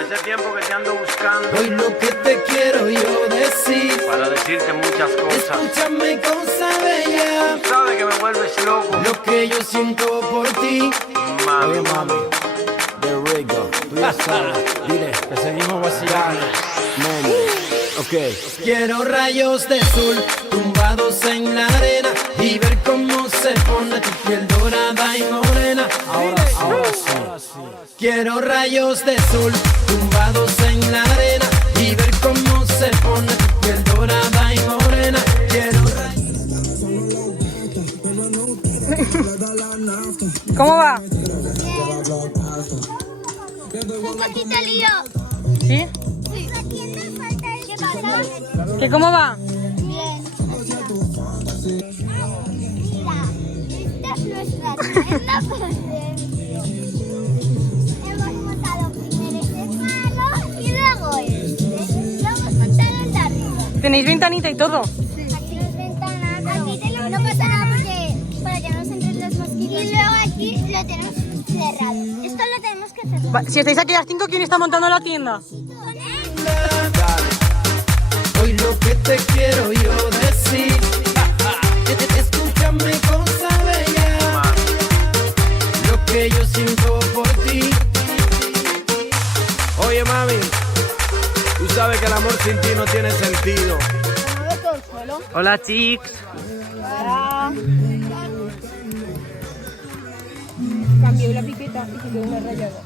Ese tiempo que te ando buscando. Hoy lo que te quiero yo decir, para decirte muchas cosas. Escúchame, cosa bella. Tú sabes que me vuelves loco. Lo que yo siento por ti. Mami. Oye, mami, de Rigo, tú ya sabes. Dile que seguimos vacilando. Nene, ok. Quiero rayos de sol tumbados en la arena y ver cómo se pone tu piel dorada y morena. Ahora sí. Quiero rayos de sol tumbados en la arena y ver cómo se pone tu piel dorada y morena. Quiero ¿Cómo va? Un poquito lío. ¿Sí? Sí. ¿Qué pasa? ¿Qué cómo va? Bien. Mira, esta es nuestra tienda, pues. Hemos montado primero este palo y luego este. Lo hemos montado el de arriba. ¿Tenéis ventanita y todo? Aquí no es ventana. Aquí tenemos, no pasa nada porque para que no se entren los mosquitos. Y luego aquí lo tenemos cerrado. Esto lo tenemos que cerrar. Si estáis aquí a las 5, ¿quién está montando la tienda? Hoy lo que te quiero yo decir. Escúchame, cosa bella. Lo que yo siento por ti. Oye, mami, tú sabes que el amor sin ti no tiene sentido. Me mueve todo el suelo. Hola, chicos. Cambió la piqueta y se quedó una rayada.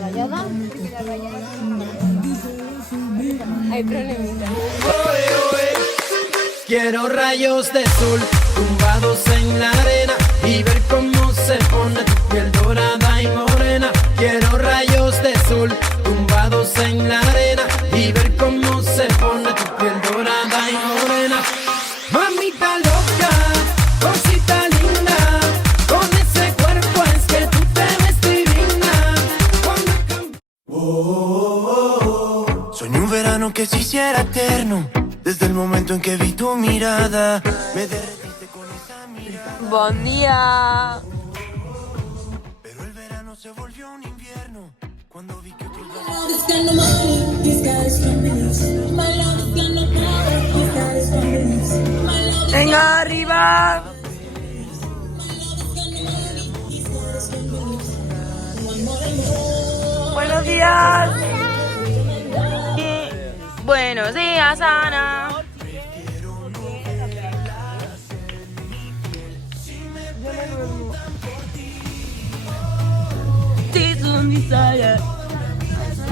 ¿Rayada? Sí, la rayada. Hay problemita. Quiero rayos de sol tumbados en la arena y ver cómo se pone tu piel dorada y morena. Quiero rayos de sol tumbados en la arena y ver cómo se pone tu piel dorada y morena. Mamita loca, cosita linda, con ese cuerpo es que tú te ves divina. Soñé un verano que se hiciera eterno. Desde el momento en que vi tu mirada, me derretiste con esa mirada. Buen día. Pero el verano se volvió un invierno cuando vi que otros Venga, arriba. Buenos días. Buenos días, Ana.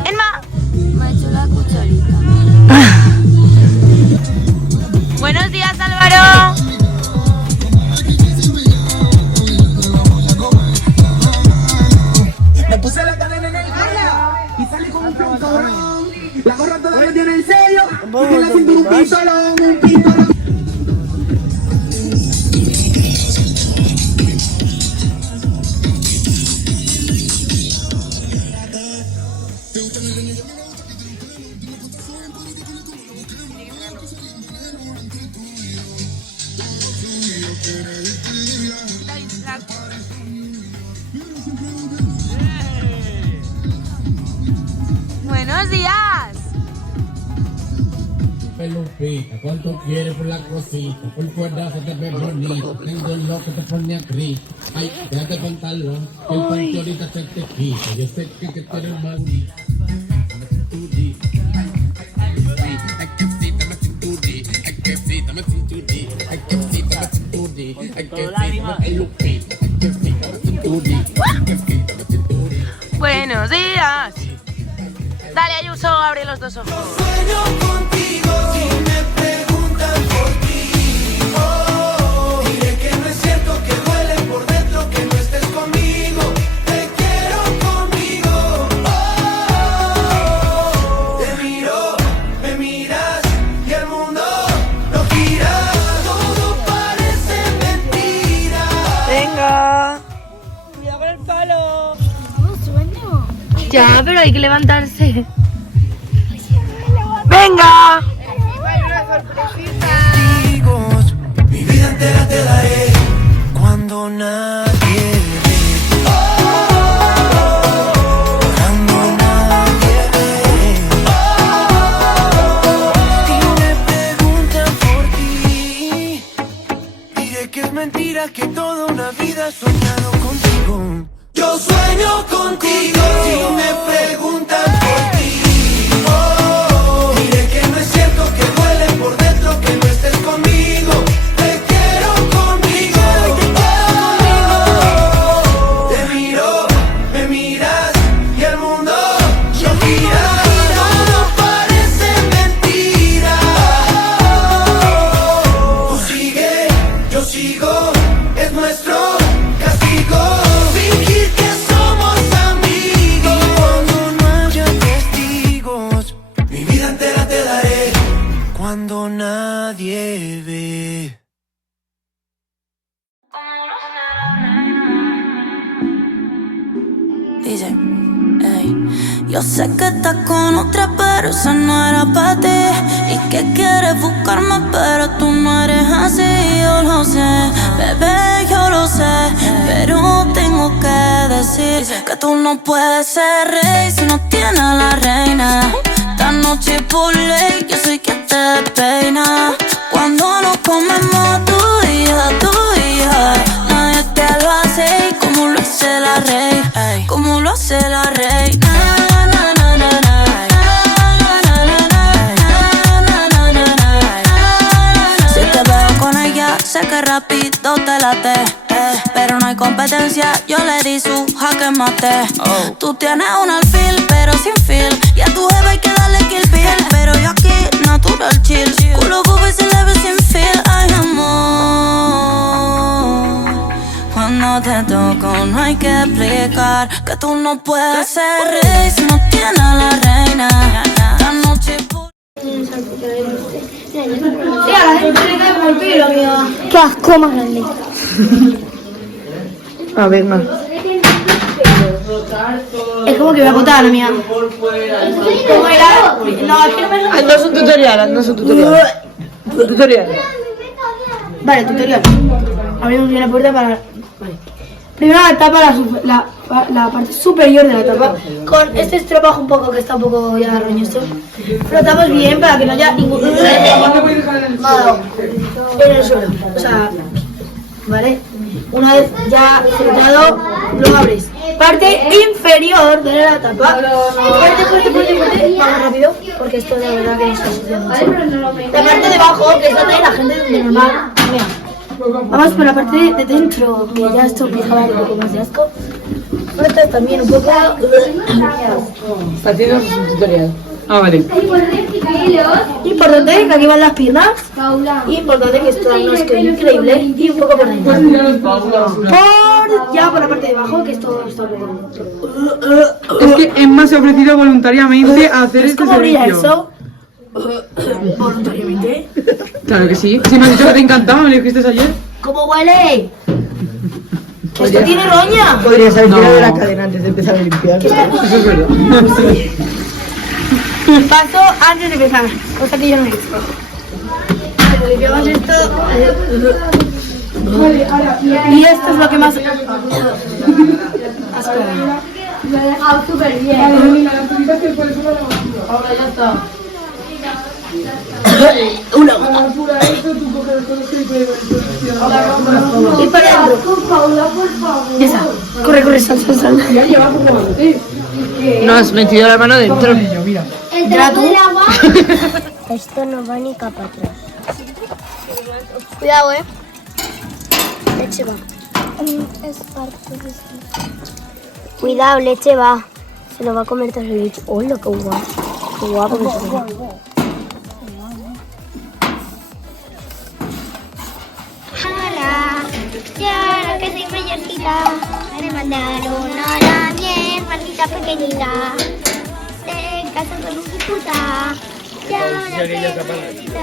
Emma. Me ha hecho la cucharita. Buenos días, Álvaro. Me puse la cadena en el cuello y salí con un frontorón. La gorra todavía tiene el sello y la cintura un pistolón, un pistolón. Buenos días. Pelupita, ¿cuánto quieres por la cosita? Por cuerdazo te ves bonito, tengo lo que te pone a gris. Ay, déjate pantalón, que el panty ahorita se te quita. Yo sé que tú eres más bonita. Buenos días. Dale, Ayuso, abre los dos ojos. Sueño contigo si me preguntan por ti. Oh, diré que no es cierto, que duele por dentro que no estés conmigo. Te quiero conmigo. Oh, te miro, me miras y el mundo no gira. Todo parece mentira. Venga. Mira por el palo. Sueño. Ya, pero hay que levantarse. Venga. Testigos, mi vida entera te daré cuando nadie ve. Cuando nadie ve. Si me preguntan por ti, diré que es mentira, que toda una vida he soñado contigo. Yo sueño contigo. Si me preguntan por ti, oh, diré que no es cierto, que duele por dentro que no estés conmigo. Te quiero conmigo. Te miro, me miras y el mundo no gira. Todo parece mentira. Tú sigue, yo sigo, es nuestro castigo. Fingir que somos amigos. Y cuando no haya testigos, mi vida entera te daré cuando nadie ve. Dice, ey, yo sé que estás con otra, pero esa no era para ti. Y que quieres buscarme, pero tú no eres así. Yo lo sé, bebé, yo lo sé, pero tengo que decir que tú no puedes ser rey si no tienes a la reina. Esta noche por ley, yo soy quien te despeina. Cuando nos comemos tú y yo, nadie te lo hace como lo hace la rey, como lo hace la reina. rápido te late. Pero no hay competencia, yo le di su jaque mate. Tú tienes un alfil, pero sin feel. Y a tu jefe hay que darle kill pill. Pero yo aquí, natural chill. Culo bobo y se le ve sin feel. Ay, amor, cuando te toco no hay que explicar que tú no puedes ser rey si no tienes a la reina. Esta noche Sí, a la gente le cae por el pelo, amiga. Qué asco más grande. A ver, más. Es como que voy a botar, amiga. ¿Cómo era? No, es que no me... Haznos un tutorial, Tutorial. Vale, tutorial. Abrimos bien la puerta para... Vale. Primero la tapa, la parte superior de la tapa. Con este estropajo un poco, que está un poco ya roñoso. Frotamos bien para que no haya ningún... Nada. En el suelo. O sea... ¿Vale? Una vez ya frotado, lo abres. Parte inferior de la tapa. Fuerte. Vamos rápido, porque esto de verdad que no está sucediendo mucho. La parte de abajo, que es donde la gente de normal. Mira. Vamos por la parte de dentro, que ya esto me deja dar un poco más de asco. Frota también un poco. Está haciendo un tutorial. Ah, vale. Importante que aquí van las piernas. Importante que esto no es que increíble. Y un poco por dentro. Ya por la parte de abajo, que esto está un poco. Es que Emma se ha ofrecido voluntariamente a hacer este ¿Cómo brilla servicio. eso? ¿Voluntariamente? Claro que sí. Si me has dicho que te encantaba, me lo dijiste ayer. ¿Cómo huele? ¡Que esto tiene roña! Podrías haber tirado de la cadena antes de empezar a limpiar. Eso es verdad. Paso antes de empezar, cosa que yo no he hecho. Limpiamos esto. Y esto es lo que más... asco. Lo he dejado súper bien. Ahora ya está. Una gota. Y para adentro. Ya está. Corre, sal. No has metido la mano dentro. ¿Entra tú? Esto no va ni capa atrás. Cuidado, leche va. Es parte de esto. Cuidado, leche va. Se lo va a comer todo el leche. ¡Hola, qué guapo! Qué guapo que se ve. Hola, ya que soy mayorcita, me mandaron a la mi hermanita pequeñita. Se casó con un puta. Ya que mayorcita.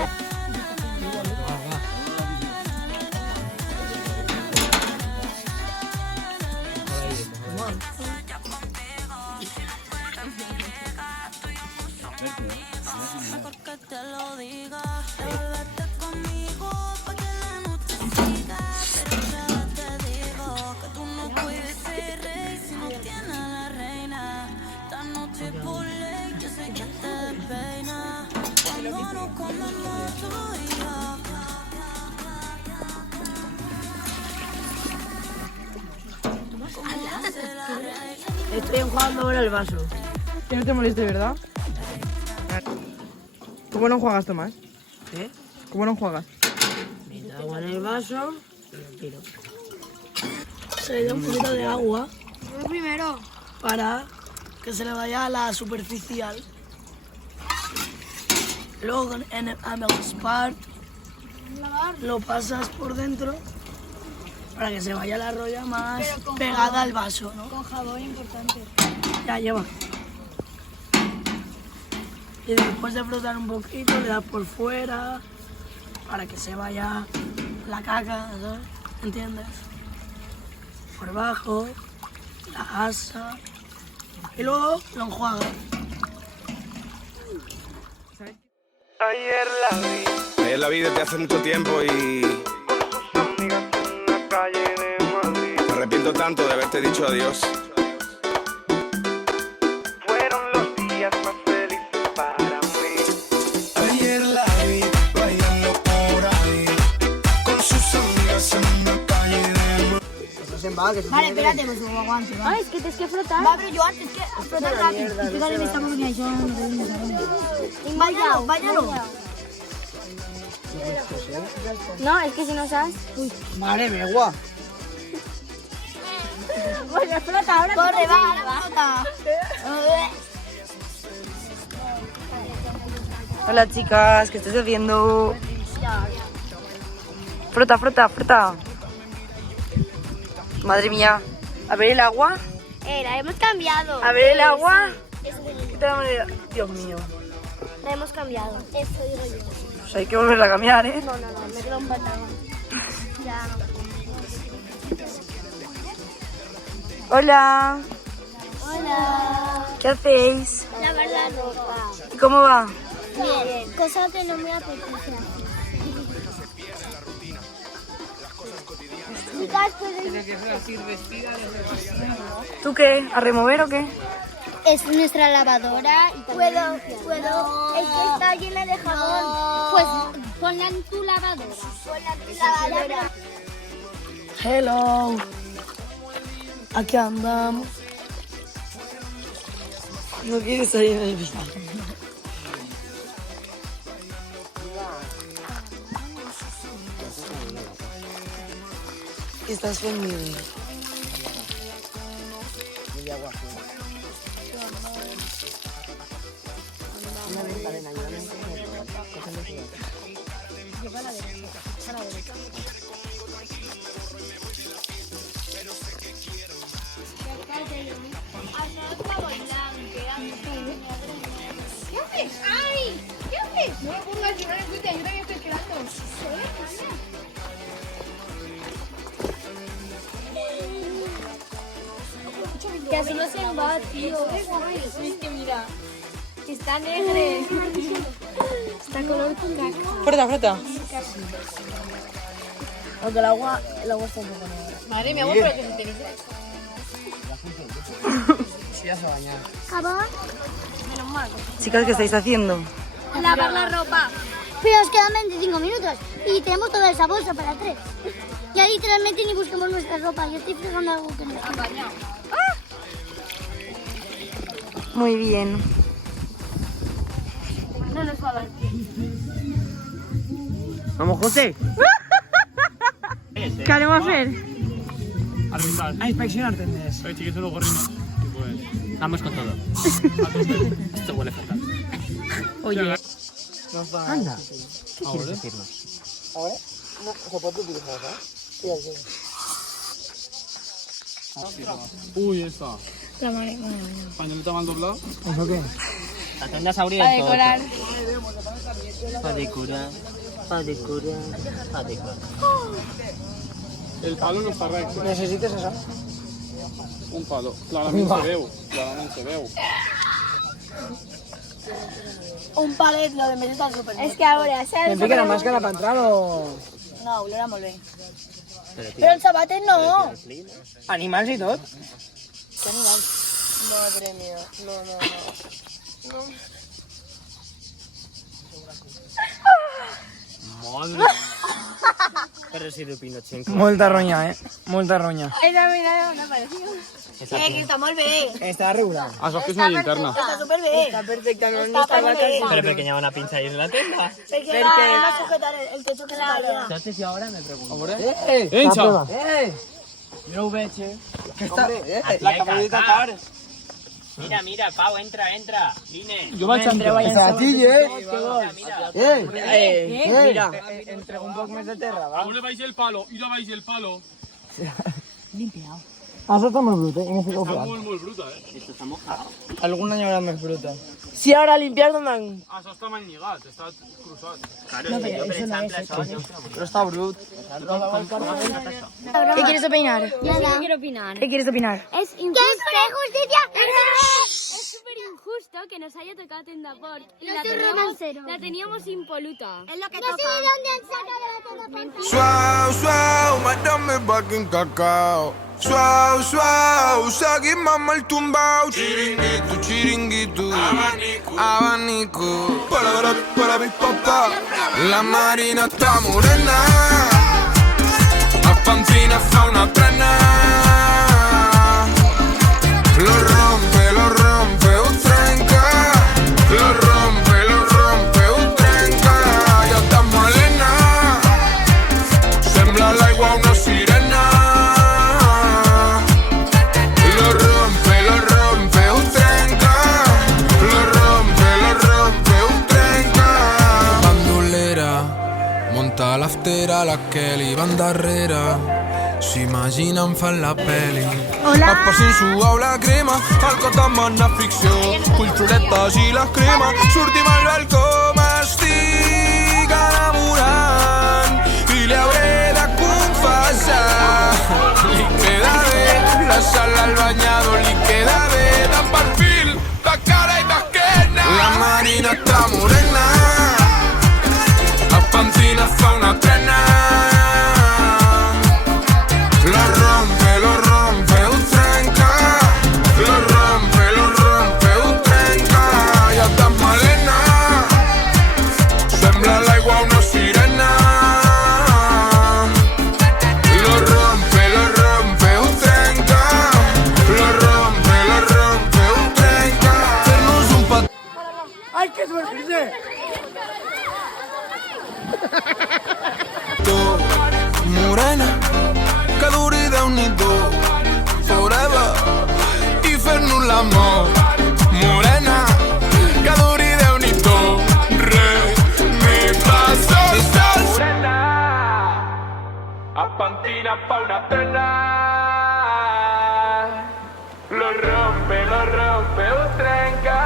mejor que te lo diga. Vuélvete conmigo pa' que la noche siga. Pero ya te digo que tú no puedes ser rey si no tienes a la reina. Esta noche por ley yo sé que te despeina. Cuando no comemos tú y yo. Estoy enjuagando ahora el vaso. Que no te moleste, ¿verdad? ¿Cómo no enjuagas, Tomás? ¿Eh? ¿Cómo no enjuagas? Meto agua en el vaso y lo tiro. Se le da un poquito de agua Primero. para que se le vaya a la superficial. Luego en el Amelspart lo pasas por dentro para que se vaya la roya más pegada al vaso, ¿no? Con jabón importante. Ya lleva. Y después de frotar un poquito, le das por fuera para que se vaya la caca, ¿sabes? ¿Entiendes? Por abajo, la asa y luego lo enjuagas. Ayer la vi desde hace mucho tiempo y me arrepiento tanto de haberte dicho adiós. Fueron los días más felices para mí. Ayer la vi bailando por ahí con sus amigas en una calle de... Vale, espérate, pues lo aguante, ¿vale? Ay, es que tienes que frotar. Va, pero yo antes que frotar rápido. Fíjate, me está comiendo yo. Váyalo. No, es que si no sabes... Uy. Madre mía, guau. Pues flota, ahora corre, va. Hola chicas, ¿qué estáis haciendo? Frota, frota, frota. Madre mía. A ver el agua. La hemos cambiado. A ver el agua. Sí. Dios mío. La hemos cambiado. Eso digo yo. Pues hay que volver a cambiar, ¿eh? No, me queda un pantalón. Ya. Hola. Hola. ¿Qué hacéis? Lavar la ropa. ¿Y cómo va? Bien. Cosa que no me apetece. Chicas, ¿Tú qué? ¿A remover o qué? es nuestra lavadora. Y puedo. Es que está llena de jabón. Pues ponla en tu lavadora. Ponla en tu lavadora. Hello. Aquí andamos. No quieres salir en el vídeo. Estás conmigo. ¿Qué haces? ¡Ay! ¿Qué haces? No me pongas a llorar en Twitter, yo también estoy esperando. Que así no se va, tío. Es que mira, está negre. Está color con caca. Frota, frota. Aunque el agua está un poco negra. Madre mía, pero que se te dice. Sí, ya se ha bañado. ¿Jabón? Menos mal. Chicas, ¿qué estáis haciendo? Lavar la ropa. Pero os quedan 25 minutos y tenemos toda esa bolsa para 3. Ya literalmente ni buscamos nuestra ropa. Yo estoy fregando algo que me ha bañado. Muy bien. No nos va a dar tiempo. Vamos, José. ¿Qué haremos hacer? A inspeccionar tendés. Oye, chiquito, luego gorrino. Pues, vamos con todo. Esto huele fatal. Oye. Anda. ¿Qué quieres decirnos? ¿Ahora? No, zapatos utilizados, ¿eh? Uy, esta. La madre. ¿Pañoleta mal doblado? ¿Eso qué? La tenda se abrió A decorar. Para decorar. Para decorar. Para decorar. El palo no está recto. ¿Necesites eso? Un palo. Clarament se veu. Clarament se veu. Un palet, lo de més està súper. Es que ahora, ¿sabes? ¿Me pica la máscara para entrar o...? No, olora molt bé. Però el sabates no. Animals i tot? Què animals? Madre mía. No. Madre mía. Pero si de Pinochenko. Molta ronya, Molta ronya. Mira, no ha parecido. Que està molt bé. Està regular. Això que és una llinterna. Està superbé. Està perfecte, no Està estava perfecte. Pero pequeña una pinza ahí en la tenda. Perquè va a sujetar el techo que se caía. Entonces yo ahora me pregunto. Enxa! No ho veig, Que está... La camioneta car. Mira, Pau, entra. Vine. Jo vaig entrar. Satille, Mira. Mira. Entrego un poc més de terra, va? Ahora vais el palo, y ahora vais el palo. Això està molt brut, I no sé com Està ho molt bruta, Esto está mojado. Algun any haurà més bruta. Si ahora limpiar donde han... Això està manlligat, està cruzat. Claro, no, yo pensaba en plan, Però està brut. ¿Qué quieres opinar? Yo quiero opinar. ¿Qué quieres opinar? Es injusto. ¿Qué injusticia? Es súper injusto que nos haya tocado Tendaport. Y la teníamos impoluta. Es lo que toca. No sé de dónde han sacado la Tendaport. Suau, mátame fucking cacao. Suau, sagui mama el tumbao. Chiringuito, abanico. Para mi papá. La marina está morena. A Pancina fa una plena. Lo rompe, utrenca. Lo rompe, utrenca. Ya está malena. Monta l'aftera, la Kelly van darrere, s'imaginen fan la peli. Hola. Passin suau la crema, el cot amb una ficció, culturetes i la crema, sortim al balcó, m'estic enamorant i li hauré de confessar. Li queda bé la sala al banyador, li queda bé de perfil, de cara i d'esquena. La Marina està morena, a Pantina fa una trena. Lo rompe, ho trenca. Lo rompe, ho trenca. I està malena, sembla l'aigua una sirena. Lo rompe, ho trenca. Lo rompe, ho trenca. Fer-nos un pat... ¡Hay que divertirse! Morena, que duri Déu-n'hi-do, forever, i fer-nos l'amor. Morena, que duri Déu-n'hi-do, re, mi, fa, sol, sol. Morena, a Pantina fa una trena. Lo rompe, ho trenca.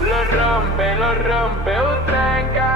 Lo rompe, ho trenca.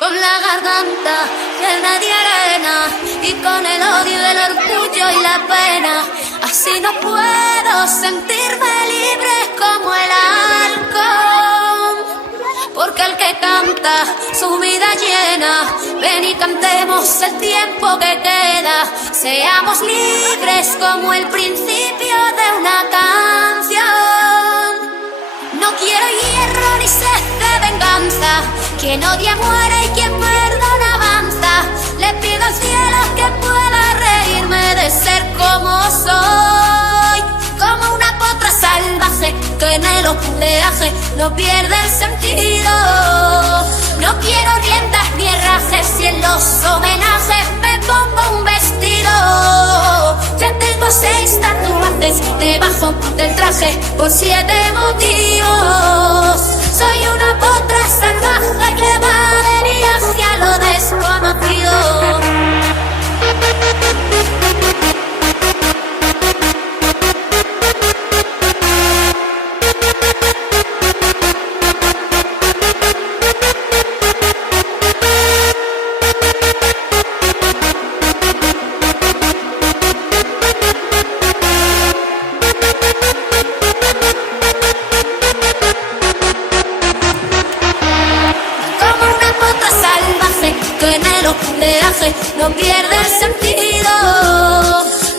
Con la garganta llena de arena y con el odio, el orgullo y la pena, así no puedo sentirme libre como el halcón. Porque el que canta su vida llena, ven y cantemos el tiempo que queda, seamos libres como el principio de una canción. No quiero hierro ni sed de venganza, quien odia muere y quien perdona avanza. Le pido al cielo que pueda reírme de ser como soy, como una potra salvaje que en el oleaje no pierde el sentido. No quiero riendas ni herrajes y en los homenajes me pongo un vestido. Ya tengo 6 tatuajes debajo del traje por 7 motivos. Soy una potra salvaje que va de viaje a lo desconocido. No pierde el sentido.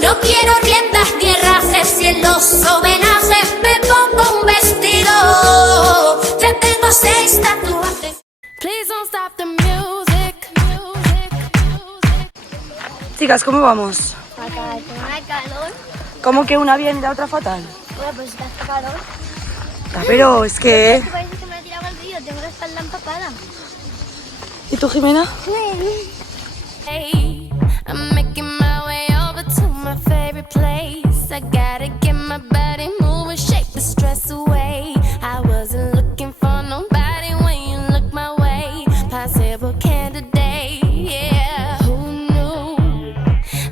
No quiero riendas ni herrajes y en los homenajes me pongo un vestido. Ya tengo 6 tatuajes. Please don't stop the music. Chicas, ¿cómo vamos? Fatal, con una calor. ¿Cómo que una bien y la otra fatal? Bueno, pues está calor. Pero es que... Parece que me he tirado al río, tengo la espalda empapada. ¿Y tú, Jimena? Hey, I'm making my way over to my favorite place. I gotta get my body moving, shake the stress away. I wasn't looking for nobody when you look my way. Possible candidate, yeah. Who knew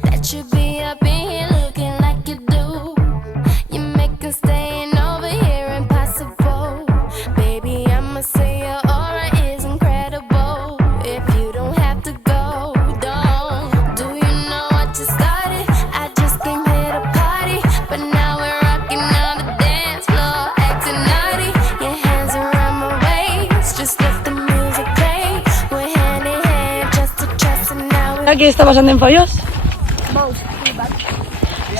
that you'd be up in here looking like you do? You make us staying over here impossible. Baby, I'ma say your aura is incredible. If you don't have to go. ¿Qué está pasando en Fallos?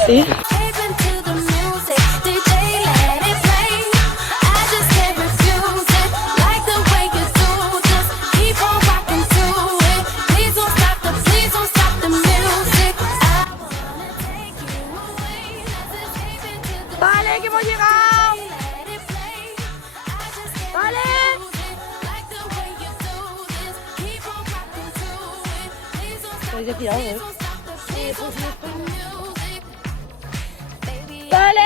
¿Sí? Estáis de tirado, ¿eh? ¡Dale!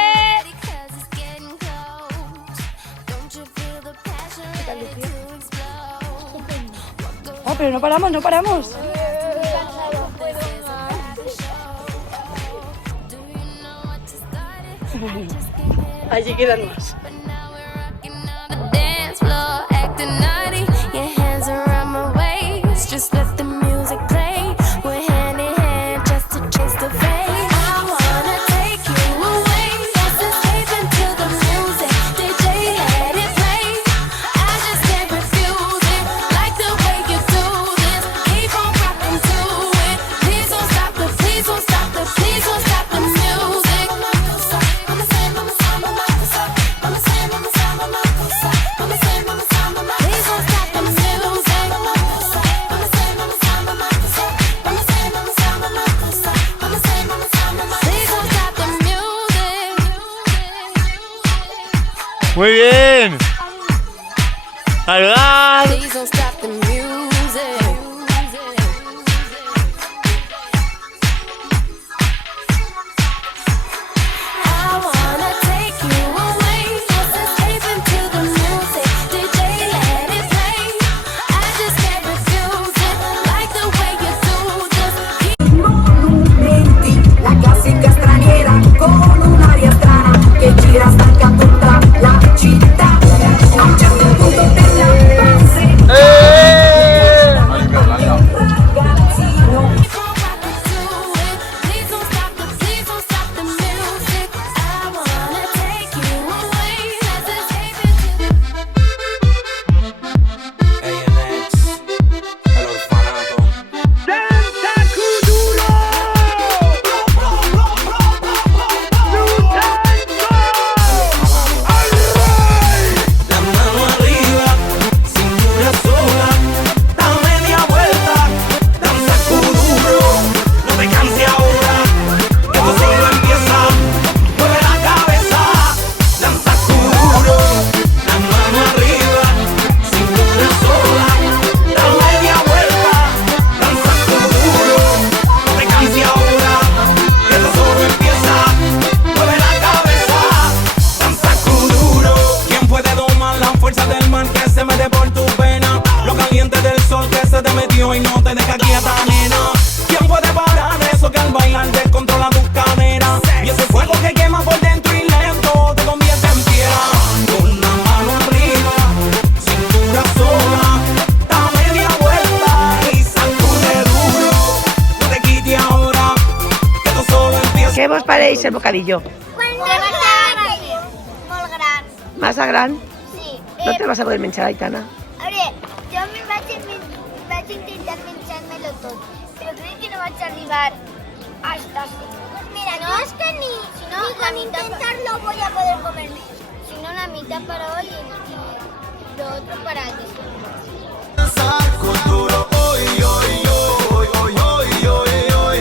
Ah, pero no paramos, no paramos. Allí quedan más. Just let the music play. We're hand in hand just to chase the fame. I wanna take you away. Let's escape into the music. DJ, let it play. I just can't refuse it. Like the way you do this. Keep on rocking to it. Please don't stop the, please don't stop the, please don't stop the music. Mama say, mama say, mama say, mama say, mama say, mama say, mama say, mama say, mama say, please don't stop the music. Muy bien. ¡Salgar! Please don't stop the music. I wanna take you away. Let's escape into the music. DJ, let it play. I just can't refuse it. Like the way you do this. La classica straniera con un'aria strana che gira stanca tutta la città. A un certo punto te la passi. Y no te deja quieta, nena. ¿Quién puede parar eso que al bailar descontrola tus caderas? Y ese fuego que quema por dentro y lento te convierte en piedra. Con la mano arriba, cintura sola, da media vuelta y sacude duro. No te quites ahora, que esto solo empieza. ¿Qué vos paréis el bocadillo? Molt gran. ¿Masa gran? Sí. No te vas a poder menjar, Aitana. A veure, jo vaig intentar menjar-me-lo tot, però crec que no vaig arribar hasta así. Pues mira, no es que ni con intentarlo voy a poder comerme, sino la mitad para hoy y lo otro para el desayuno. Futuro hoy, hoy, hoy, hoy, hoy, hoy, hoy.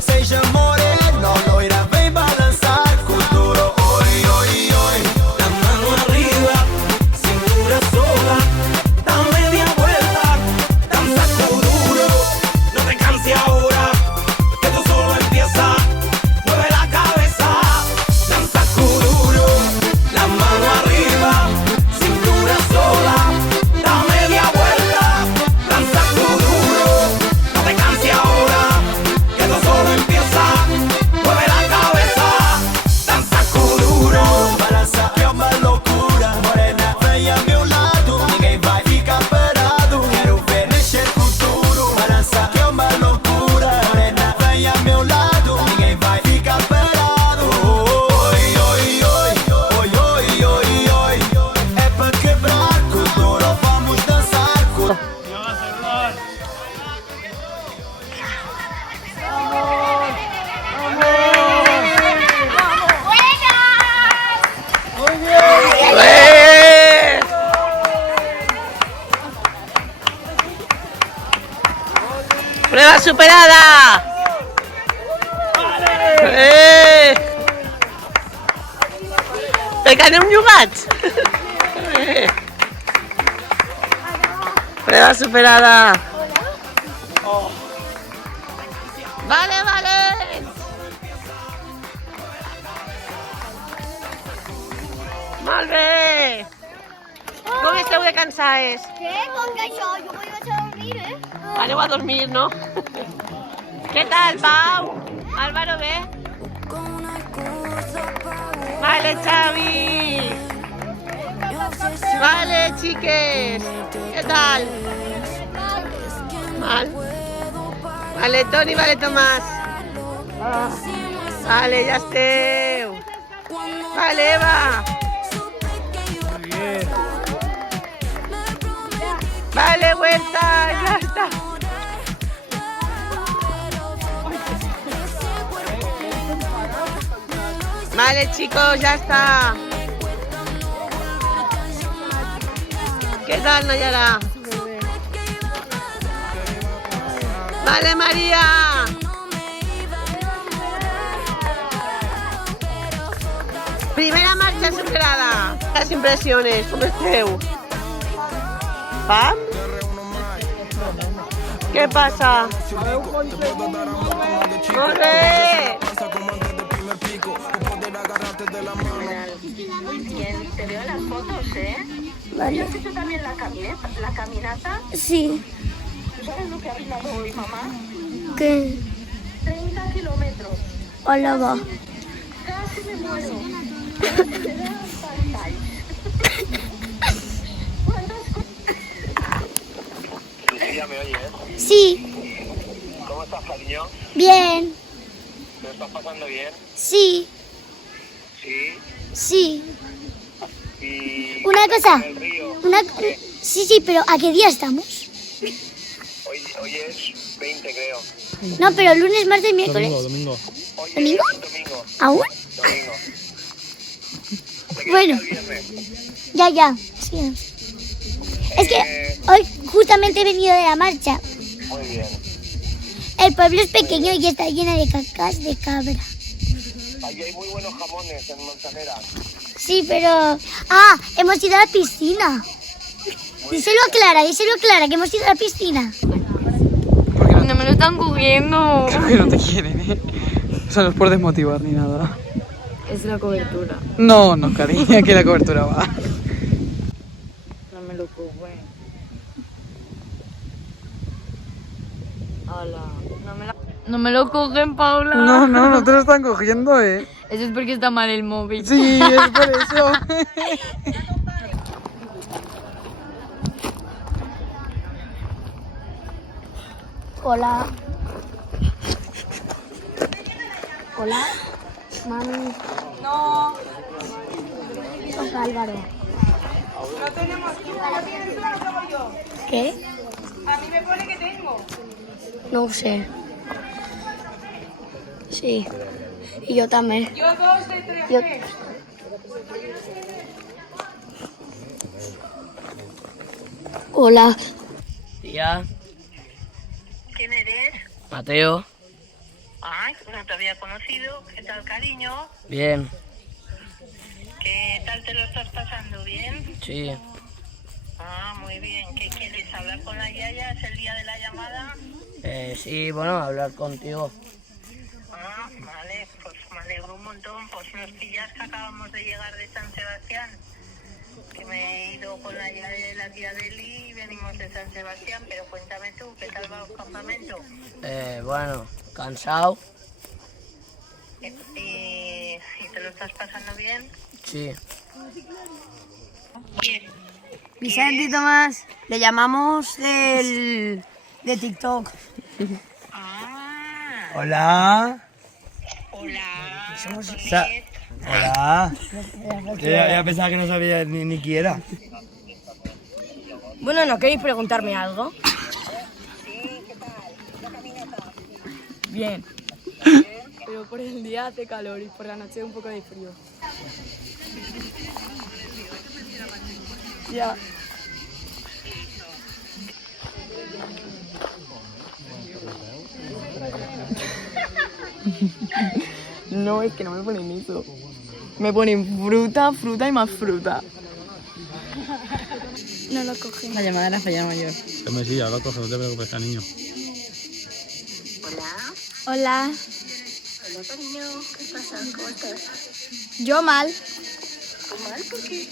Seja moreno, loira, vem balançar. Futuro hoy, hoy, hoy. La mano arriba, cintura sola, da media vuelta, danza duro. No te canses ahora, que esto solo empieza. Mueve la cabeza, danza duro. La mano arriba, cintura sola, da media vuelta, danza duro. No te canses ahora, que esto solo empieza. Mueve la cabeza, danza duro. Balança é uma loucura, morena, vem a meu lado. Ninguém vai ficar parado. Quero ver mexer com tudo. Balança é uma loucura, morena, vem a meu lado. Ninguém vai ficar parado. Oi, oi, oi, oi, oi, oi, oi. É pra quebrar com duro, vamos dançar com. ¡Eh! ¡Prueba superada! ¡Eh! ¡Te gané un yugat! Prueba superada. Vale, vale. Molt bé. Com esteu de cansades? Què? Com que això? Jo m'hi vaig a dormir, Aneu a dormir, no? Què tal, Pau? Álvaro, bé? Vale, Xavi. Vale, chiques. ¿Qué tal? Mal. Vale, Toni, vale, Tomàs. Vale, ja esteu. Vale, Eva. Vale, Huerta, ya está. Vale, chicos, ya está. ¿Qué tal, Nayara? Vale, María. Primera marcha superada. Las impresiones, ¿cómo esteu? ¿Pam? ¿Qué pasa? ¡Corre! Bien, te veo las fotos, Vale. ¿Has hecho también la caminata? Sí. ¿Tú sabes lo que ha venido hoy, mamá? ¿Qué? 30 kilómetros. Hola, va. Casi me muero. Lucía, ¿me oyes? Sí. ¿Cómo estás, cariño? Bien. ¿Te lo estás pasando bien? Sí. Sí. Sí. Y... Una cosa. ¿En el río? Sí, sí, pero ¿a qué día estamos? Hoy es 20, creo. No, pero lunes, martes, miércoles. Domingo. Hoy ¿Domingo? es domingo. ¿Aún? Domingo. Bueno. Ya. Sí. Es que hoy justamente he venido de la marcha. Muy bien. El pueblo es pequeño y está lleno de cacas de cabra. Allí hay muy buenos jamones en Manzanera. Sí, pero... hemos ido a la piscina. Díselo a Clara, que hemos ido a la piscina. No me lo están cogiendo. Creo que no te quieren, O sea, no es por desmotivar ni nada. Es la cobertura. No, cariño, aquí la cobertura va. No me lo cogen. Hola. No me lo cogen, Paula. No te lo están cogiendo, Eso es porque está mal el móvil. Sí, es por eso. Hola. Hola. Mami. No. Soy Álvaro. No tenemos yo. ¿Qué? A mí me pone que tengo. No sé. Sí. Y yo también. Yo 2 de 3. Yo... Hola. Tía, ¿Quién eres? Mateo, Ay, no te había conocido. ¿Qué tal, cariño? bien, ¿Qué tal te lo estás pasando? ¿Bien? sí. Muy bien. ¿Qué quieres? ¿Hablar con la yaya? ¿Es el día de la llamada? Sí, bueno, hablar contigo. Vale, pues me alegro un montón. Pues nos pillas que acabamos de llegar de San Sebastián. Que me he ido con la yaya y la tía Deli y venimos de San Sebastián. Pero cuéntame tú, ¿qué tal va el campamento? Bueno, cansado, ¿Y te lo estás pasando bien? sí. Bien. Vicente y Tomás, le llamamos de TikTok. Hola. Hola. Hola. Yo ya pensaba que no sabía ni quién era. Bueno, ¿no queréis preguntarme algo? Sí, ¿qué tal? ¿La caminata? Bien. Pero por el día hace calor y por la noche un poco de frío. Ya. No, es que no me ponen eso. Me ponen fruta, fruta y más fruta. No lo cogen. La llamada era falla mayor. Sí, ya lo coge, no te preocupes, cariño. Hola. Hola. Hola, cariño. ¿Qué pasa? ¿Cómo estás? Yo mal, ¿Mal? ¿Por qué?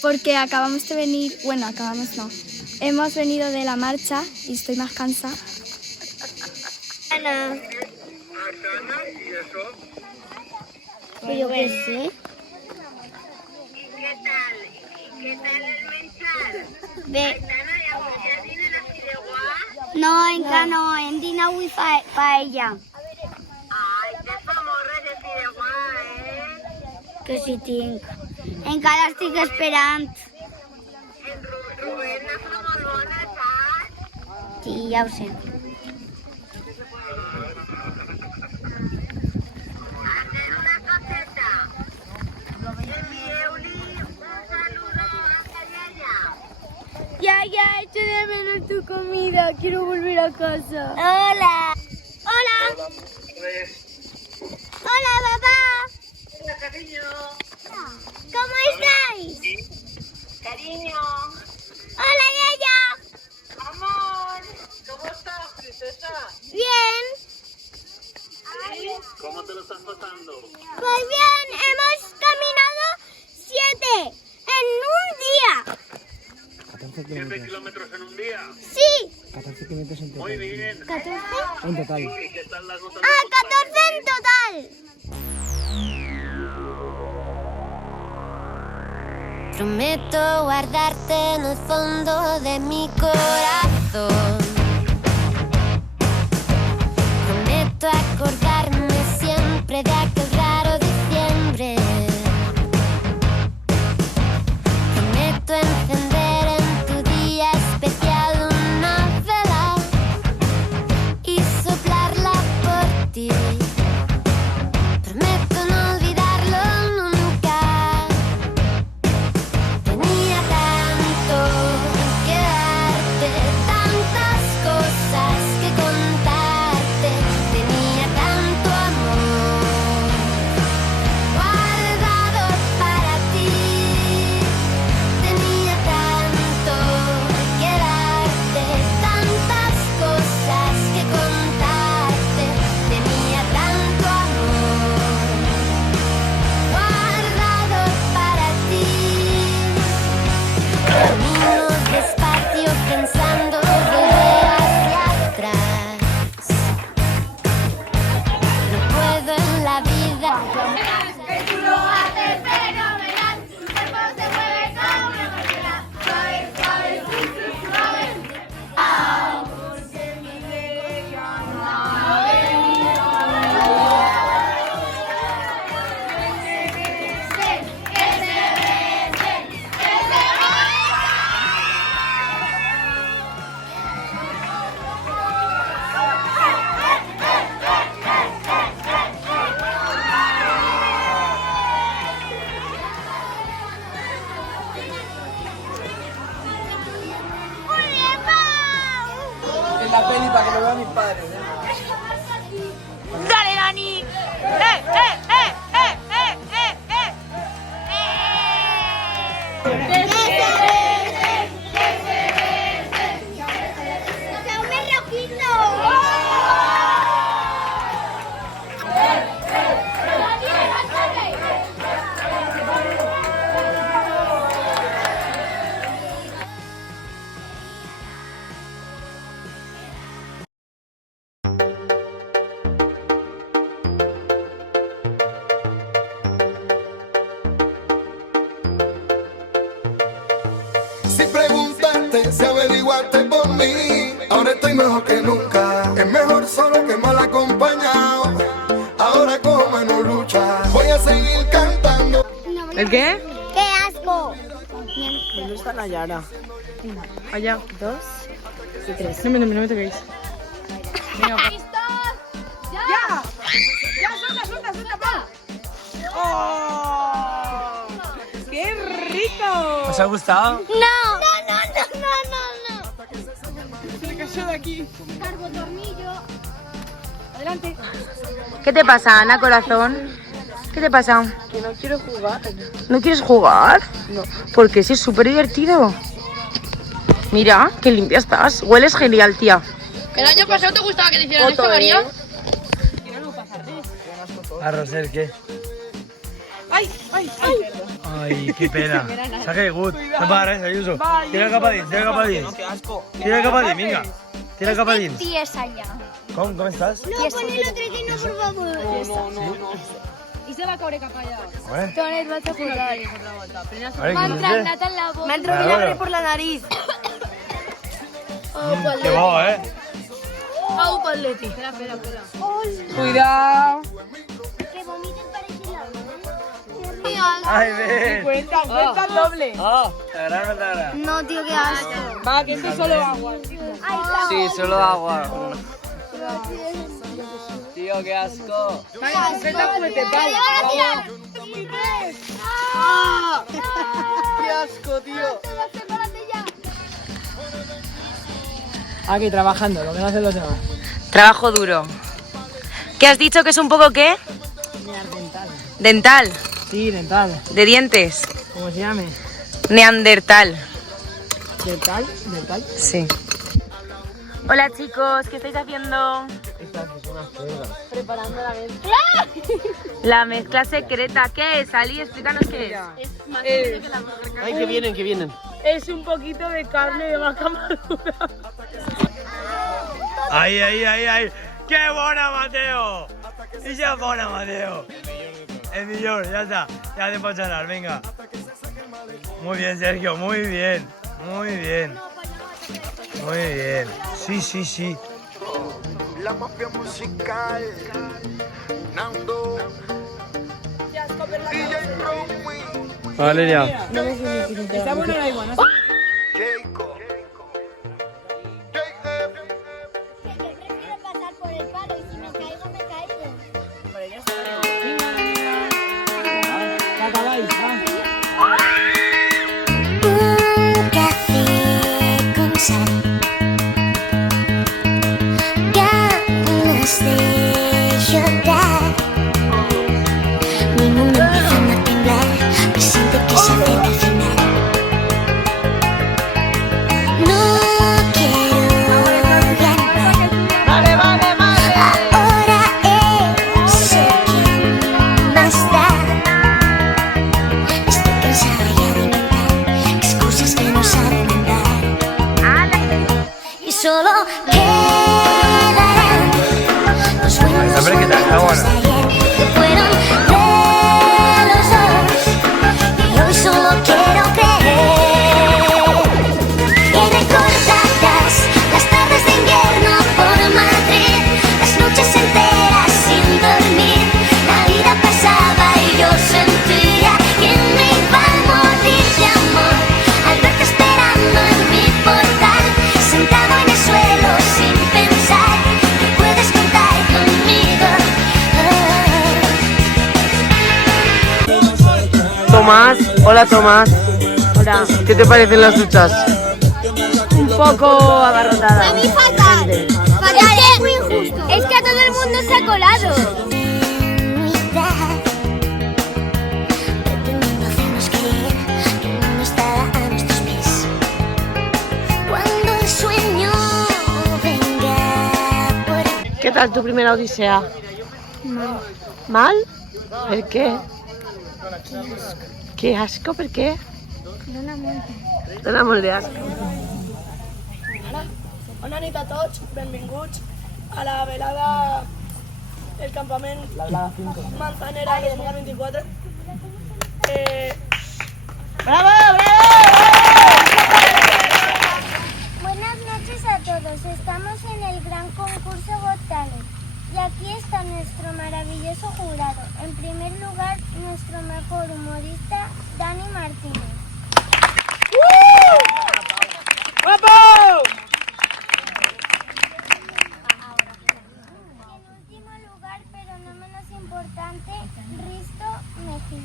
porque acabamos de venir, bueno, acabamos no. Hemos venido de la marcha y estoy más cansada. Ana. ¿Y eso? Yo qué sé. ¿Qué tal? ¿Qué tal el mensaje? ¿Ya tienen así de guay? No, encara no, hem dinar avui paella. Ai, que famorra de así de guay, Que sí tinc. Encara estic esperant. En Rubén la fa molt bona, saps? Sí, ja ho sé. Hacer una coseta. Envieu-li un saludo a Yaya. Ya, echo de menos tu comida. Quiero volver a casa. Hola. Hola. Hola, papá. Hola, cariño. ¿Cómo estáis? Cariño. Hola, Yaya. Amor. ¿Cómo estás, princesa? Bien. ¿Cómo te lo estás pasando? Pues bien, hemos caminado 7 en un día. 7 kilómetros en un día. Sí. 14 kilómetros en total. Muy bien. 14. En total. ¿Y qué tal las botas? 14 en total. Prometo guardarte en el fondo de mi corazón. Prometo acordarme siempre de aquel raro diciembre. Prometo encender en tu día especial una vela y soplarla por ti. Prometo no olvidarlo nunca. Tenía tanto que darte, tantas cosas que contarte. Tenía tanto amor guardado para ti. Tenía tanto que darte, tantas cosas que contarte. Tenía tanto amor guardado para ti. Camino despacio pensando volver hacia atrás. No puedo en la vida. Tú lo haces fenomenal. Tu cuerpo se mueve como una manera. Suave, suave, suave. Porque mi bella no ha venido. Que se besen. En la peli para que lo vean mis padres. ¡Dale, Dani! Si preguntaste, si averiguaste por mí, ahora estoy mejor que nunca. Es mejor solo que mal acompañado. Ahora cojo menos lucha. Voy a seguir cantando. ¿El qué? ¡Qué asco! ¿Dónde está Nayara? Allá. 2 y 3. No me toquéis. Venga. ¡Ya! ¡Ya, suelta, pa! ¡Oh! ¡Qué rico! ¿Os ha gustado? No. Se le cayó de aquí. Cargo tornillo. Adelante. ¿Qué te pasa, Ana, corazón? ¿Qué te pasa? Que no quiero jugar. ¿No quieres jugar? No. Porque sí es súper divertido. Mira, qué limpia estás. Hueles genial, tía. El año pasado te gustaba que te hicieran esto, María. ¿A Rosel qué? ¡Ay! ¡Ay! ¡Ay! Ay, qué pena. Se ha caído. No pares, Ayuso. Va, Tira el capadín, tira el capadín. Tira el capadín, venga. Tira el capadín. Tiesa ya. ¿Cómo estás? No, pon el otro que no, por favor. No. I se va caure cap allà. Vale. Tonet, vaig a posar. Vale, M'ha ¿quién entrat es? nat en la boca. Me ha entrado vinagre por la nariz. Qué bo, ¿eh? Au, Paletti. Espera. Cuidado. Que vomiten para ese lado. Ay, ven. Cuenta doble. ¿Te agrada o no te agrada? No, tío, qué asco. Va, que esto es solo agua. Sí, solo agua. Tío, qué asco. Cuenta fuerte, vale. Qué asco, tío. Aquí trabajando, lo que no hacen los demás. Trabajo duro. ¿Qué has dicho que es un poco qué? Dental. Dental. Sí, dental. De dientes. ¿Cómo se llame? Neandertal. ¿Dental? ¿Dental? Sí. Hola chicos, ¿qué estáis haciendo? Preparando la mezcla. La mezcla secreta. ¿Qué es, Ali? Explícanos qué es. Ay, que vienen. Es un poquito de carne de vaca madura. Ay. ¡Qué buena, Mateo! ¡Y ya buena, Mateo! El millón, ya está. Ya te puedo charlar, venga. Muy bien, Sergio, muy bien. Sí. La mafia musical. Nando. DJ Brown. Valeria. Está bueno la iguana. Keiko. Yo prefiero pasar por el palo y si me caigo, me caigo. Ya acabáis, va. Un café con sal. Ganas de llorar. Mi mundo empezando a temblar. Presiento que se acerca el final. No quiero ganar. Ahora es quien más da. Estoy cansada ya de inventar excusas que no saben andar. Y solo quedarán los buenos Hombre, ¿qué tal? Está momentos de bueno. ayer que fueron de los dos. Y hoy solo quiero creer que recordarás las tardes de invierno por Madrid, las noches enteras sin dormir. La vida pasaba y yo sentía que me iba a morir de amor al verte esperando en mi portal, sentado en el suelo sin pensar que puedes contar conmigo. Tomás, hola Tomás. Hola. ¿Qué te parecen las duchas? Un poco abarrotada. A mí fatal. Es muy injusto. Es que a todo el mundo se ha colado. Pretendiendo hacernos creer que el mundo está a nuestros pies. Cuando el sueño venga por ¿Qué tal tu primera odisea? ¿Mal? ¿Por qué? Qué asco, ¿por qué? Dona molt d'asco. Bona nit a tots, benvinguts a la velada del campament Manzanera de 2024. ¡Bravo, Buenas noches a todos, estamos en el gran concurso Got Talent y aquí está nuestro maravilloso jurado. En primer lugar, nuestro mejor humorista, Dani Martínez. ¡Bravo! Y en último lugar, pero no menos importante, Risto Mejía.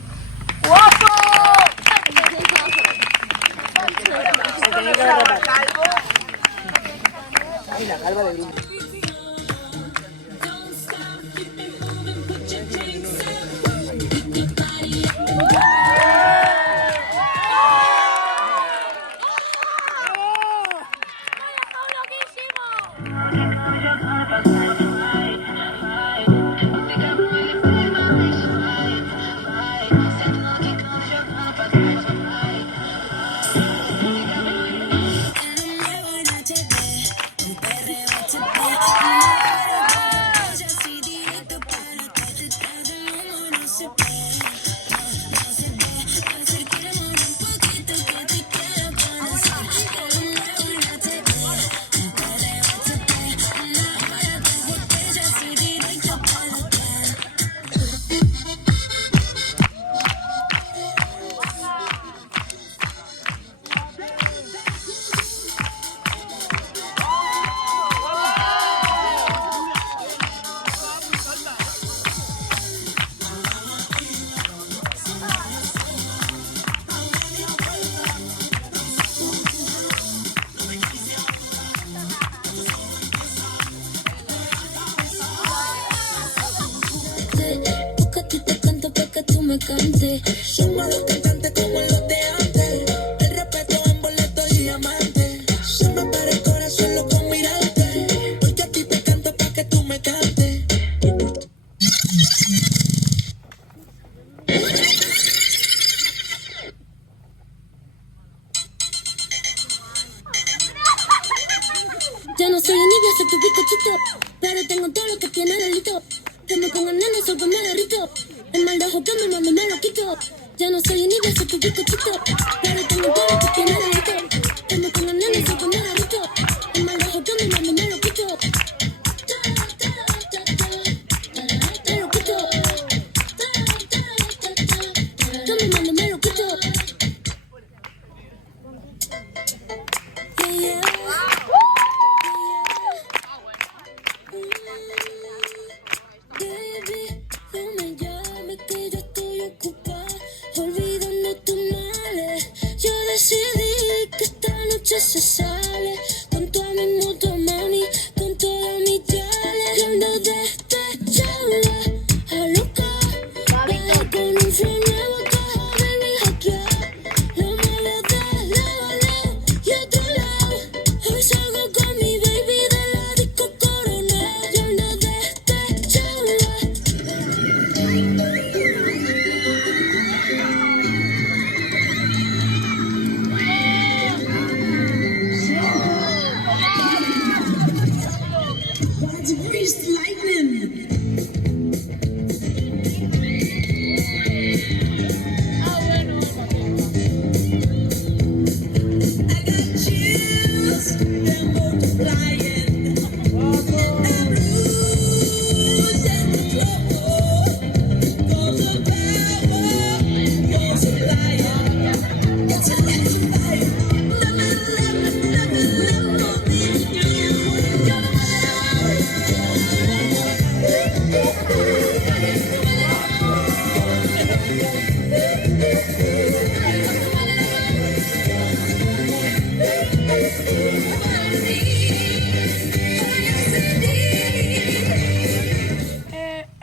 me cante. Somos los cantantes como los de antes. El respeto en boleto y diamante. Se me para el corazón loco mirarte. Porque a ti te canto pa' que tú me cantes. Yo no soy envidia, soy tu bizcochito, pero tengo todo lo que tiene delito. Que me pongan nene, soy que me derrito. El mal de ojo que me mando me lo quito. Yo no soy envidia, soy tu bizcochito, pero tengo todo lo que tiene delito. Que me pongan nene, soy que me derrito. El mal de ojo que me mando me lo quito. Me lo quito. Que me mando me lo quito. Yeah, yeah. Baby, no me llames que yo estoy ocupada, olvidando tus males. Yo decidí que esta noche se sale con toda mi moto money, con toda mi chale. Yo ando despechada, a loca, baja con un flow nuevo, caja de mi hackear. Lo muevo de lado a lado y otro lado. Hoy salgo con mi baby de la disco Corona. Yo ando despechada.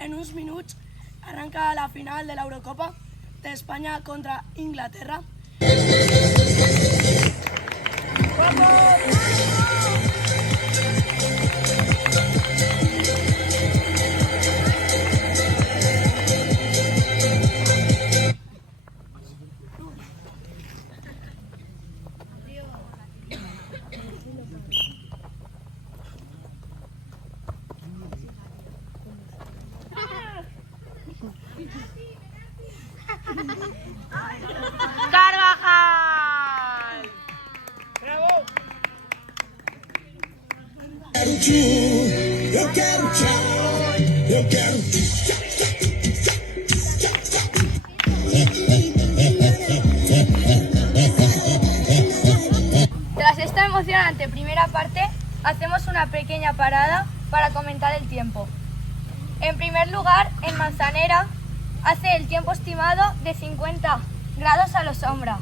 En uns minuts arranca la final de la Eurocopa de España contra Inglaterra. ¡Carvajal! Yo quero tchau, eu quero Tras esta emocionante primera parte, hacemos una pequeña parada para comentar el tiempo. En primer lugar, en Manzanera hace el tiempo estimado de 50 grados a la sombra.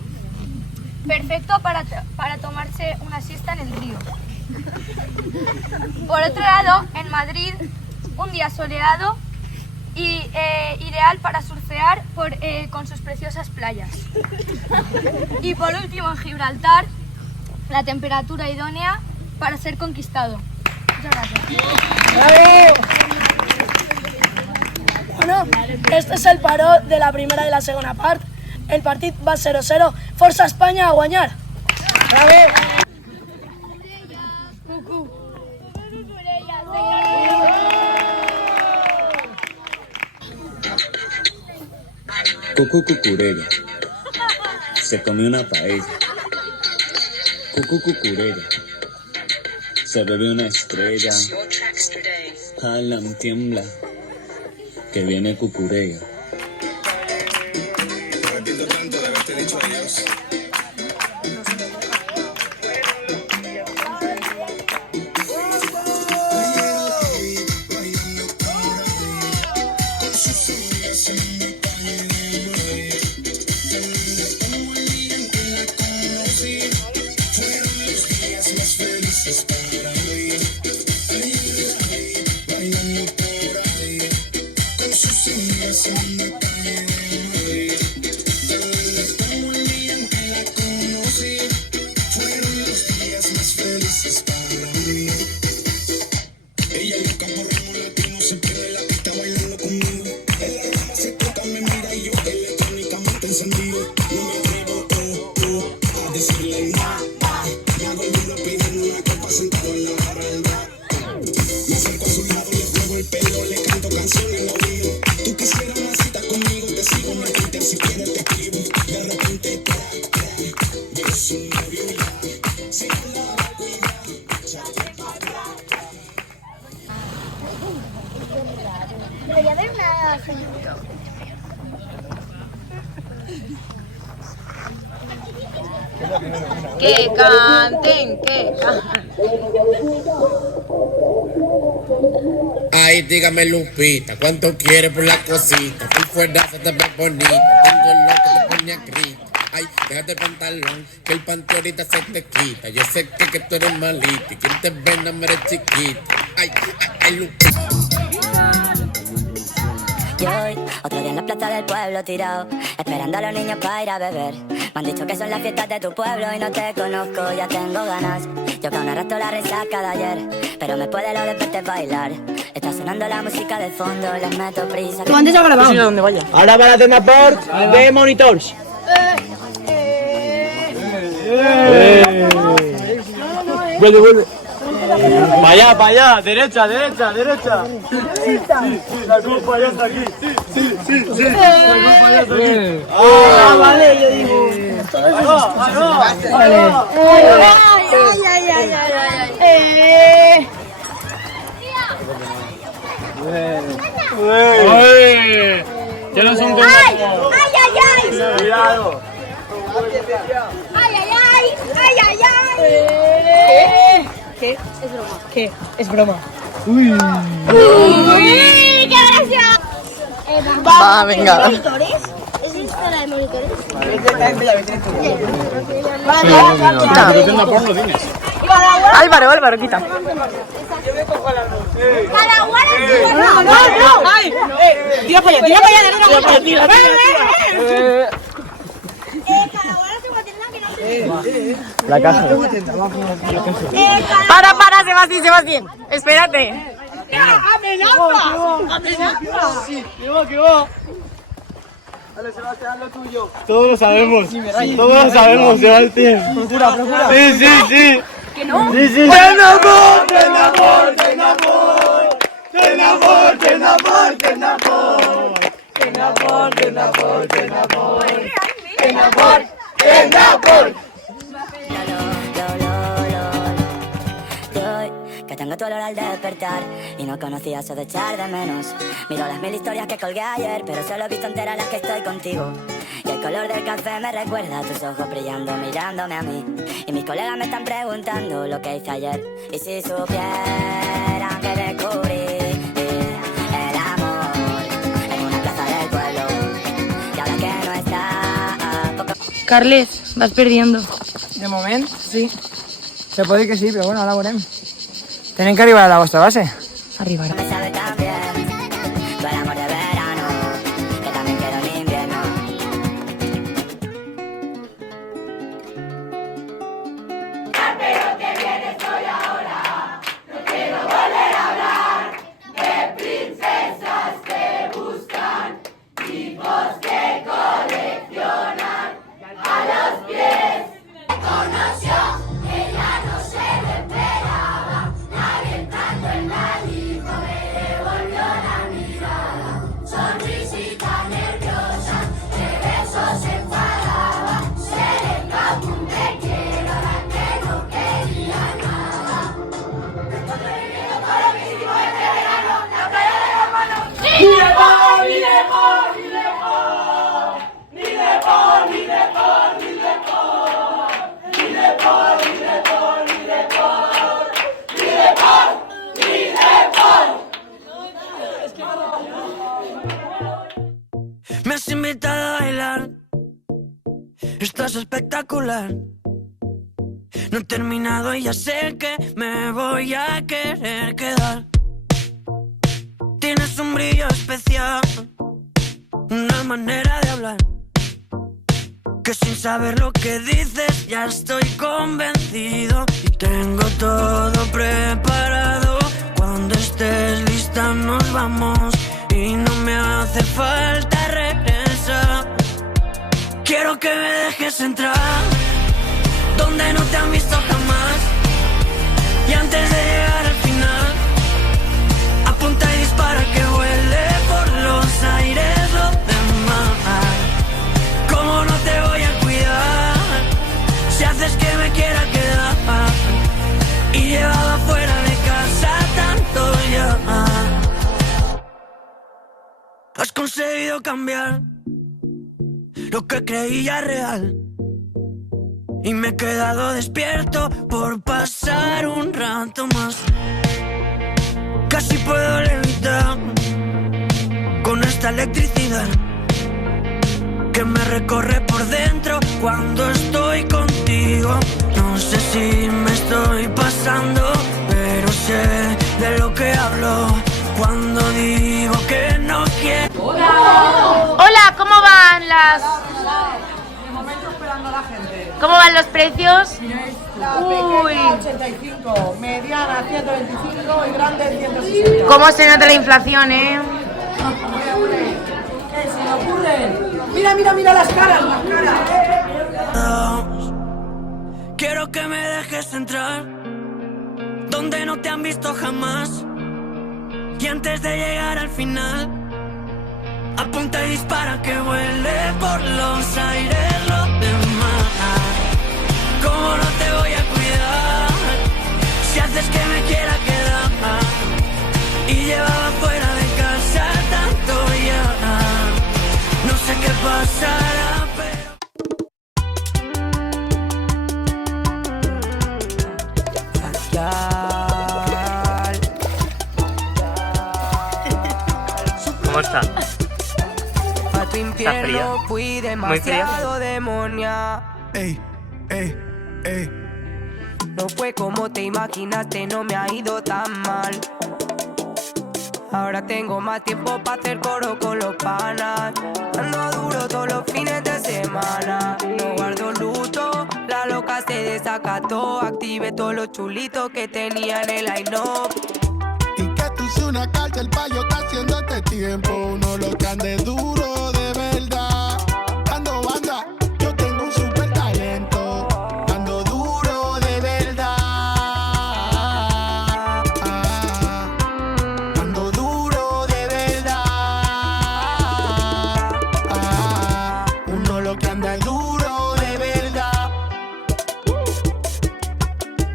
Perfecto para tomarse una siesta en el río. Por otro lado, en Madrid, un día soleado y ideal para surfear con sus preciosas playas. Y por último, en Gibraltar, la temperatura idónea para ser conquistado. Muchas gracias. Bueno, este es el paró de la primera y la segunda part. El partit va 0-0. Força Espanya a guanyar. Cucú Cucurella se comió una paella. Cucú Cucurella se bebió una estrella. Harlem tiembla, que viene Cucurella. Arrepiento tanto de haberte dicho adiós. Bailando por ahí, con sus amigas. Que canten, que canten. Ay, dígame Lupita, ¿cuánto quieres por la cosita? Por fuera se te ve bonita, tengo lo que te pone a gritar. Ay, déjate el pantalón, que el panty ahorita se te quita. Yo sé que tú eres malita y quien te ve no me eres chiquita. Ay, ay, Lupita. Y hoy, otro día en la plaza del pueblo tirado, esperando a los niños para ir a beber. Me han dicho que son las fiestas de tu pueblo y no te conozco, ya tengo ganas. Yo que aún arrastro la resaca de ayer, pero me puede lo de verte bailar. Está sonando la música de fondo, les meto prisa. ¿Cuándo se ha grabado? No sé dónde vaya. Ahora van a hacer una port de monitors. Vuelve, vuelve. Para allá, derecha, derecha, derecha. Sí, la culpa ya está aquí. Sí. La culpa ya está aquí. Ah, vale, yo digo. Ay. Ya no son como. Cuidado. ¿Qué? Es broma. ¿Qué? Es broma. Uy, ¡qué gracia! Va, venga. ¿Monitores? ¿Es historia de monitores? Álvaro, quita. No. ¡Ay! Tira para allá. La caja. Para, Sebastián. Espérate. ¡Amenaza! ¿Qué va? Dale, Sebastián, lo tuyo. Todos lo sabemos, Sebastián. Procura. Sí. ¿Que no? Sí. ¡Ten amor. Que tengo tu olor al despertar y no conocía eso de echar de menos. Miro las 1000 historias que colgué ayer, pero solo he visto enteras las que estoy contigo. Y el color del café me recuerda a tus ojos brillando, mirándome a mí. Y mis colegas me están preguntando lo que hice ayer. Y si supieran que descubrí el amor en una plaza del pueblo, y ahora que no está... Carles, vas perdiendo. De momento, sí. Se puede dir que sí, però bueno, ara veurem. Tenen que arribar a la vostra base. Arribarà. Me sabe tan bien tu el amor de verano, que también quiero en invierno. Pero que bien estoy ahora, no quiero volver a hablar de princesas que buscan, tipos que coleccionan a los pies. Conoció, ella no se lo esperaba, nadie entrando en la lipo me devolvió la mirada, sonrisita nerviosa, de besos se enfadaba, se le escapó un te quiero a la que no quería nada. Viviendo por lo mismo este verano, la playa de los manos. Ni de por, ni de por, ni de por, ni de por, ni de por, ni de por, ni de por, ni de por, ni de por, ni de por, ni de por. Me has invitado a bailar, estás espectacular. No he terminado y ya sé que me voy a querer quedar. Tienes un brillo especial, una manera de hablar, que sin saber lo que dices ya estoy convencido. Y tengo todo preparado, cuando estés lista nos vamos. Y no me hace falta regresar. Quiero que me dejes entrar donde no te han visto jamás. Y antes de llegar al final, apunta y dispara que vuele por los aires lo demás. ¿Cómo no te voy a cuidar si haces que me quiera quedar? Y llevaba fuera de casa tanto ya. Has conseguido cambiar lo que creía real y me he quedado despierto por pasar un rato más. Casi puedo levitar con esta electricidad que me recorre por dentro cuando estoy contigo. No sé si me estoy pasando, pero sé de lo que hablo cuando digo que no quiero. Hola, ¿cómo van las...? De momento esperando a la gente. ¿Cómo van los precios? La pequeña 85, mediana 125 y grande 160. ¿Cómo se nota la inflación, eh? ¿Qué se le ocurre? Mira, mira, mira las caras, las caras. Quiero que me dejes entrar donde no te han visto jamás. Y antes de llegar al final, apunta y dispara que vuele por los aires lo demás. ¿Cómo no te voy a cuidar si haces que me quiera quedar? Y llevaba fuera de casa tanto ya. No sé qué pasará, pero... ¿Cómo está? A tu infierno fui demasiado demonia. Ey, ey, ey. No fue como te imaginaste, no me ha ido tan mal. Ahora tengo más tiempo para hacer coro con los panas. Ando duro todos los fines de semana. No guardo luto, la loca se desacató. Activé todos los chulitos que tenía en el line-up. Y que tú seas una cárcel pa' yo estar haciendo este tiempo. No lo que ande duro de verdad. Ando banda, yo tengo un super talento. Ando duro de verdad. Ando duro de verdad. Uno lo que anda duro de verdad.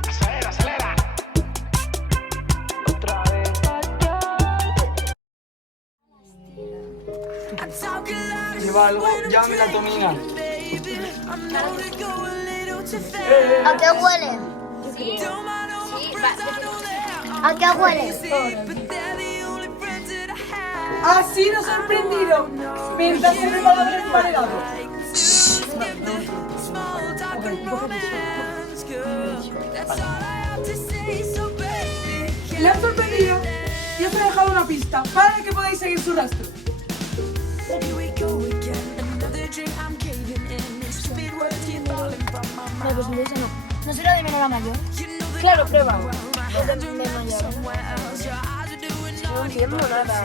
Acelera, acelera. Lleva algo, ya melatonina. ¿A qué huele? ¿A qué huele? Así nos ha sorprendido mientras se prepara el emparedado. Le han sorprendido y os he dejado una pista para que podáis seguir su rastro. No, pues entonces no. ¿No será de menor a mayor? Claro, prueba. Es de mayor. No entiendo nada.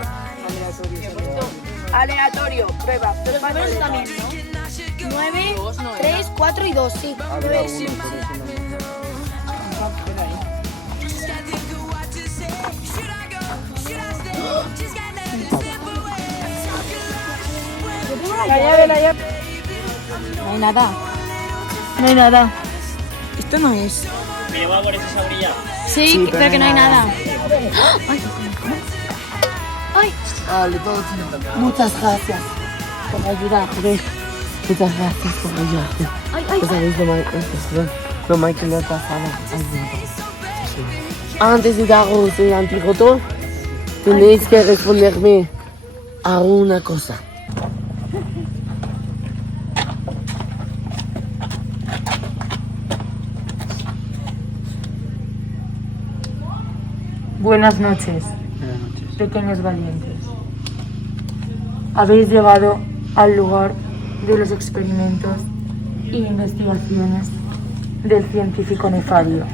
Aleatorio, prueba. Los números también, ¿no? 9, 3, 4 y 2, sí. 9, sí. La llave, la llave. No hay nada. No hay nada. Esto no es. ¿Me llevo a por esa sabrilla? Sí, pero que no hay nada. Ay, ay. Vale, todo tiene también. Muchas gracias por ayudar. Muchas gracias por ayudarte. Ay, ay. ¿Os sabéis lo mal que le ha pasado? Antes de daros el antídoto, tenéis que responderme a una cosa. Buenas noches, pequeños valientes. Habéis llegado al lugar de los experimentos e investigaciones del científico nefario.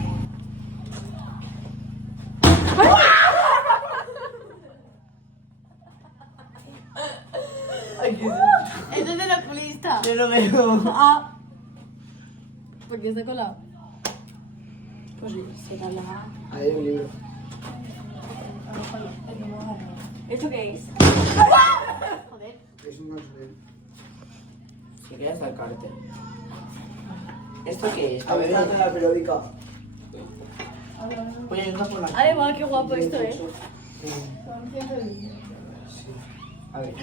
Eso es del oculista. Yo lo veo. Ah. ¿Por qué está colado? Pues será la... Hay un libro. ¿Esto qué es? Joder. Es un consuelo. Si quieres acercarte. ¿Esto qué es? A ver, esta es la periódica. Oye, entra por la... Además, qué guapo esto, A ver.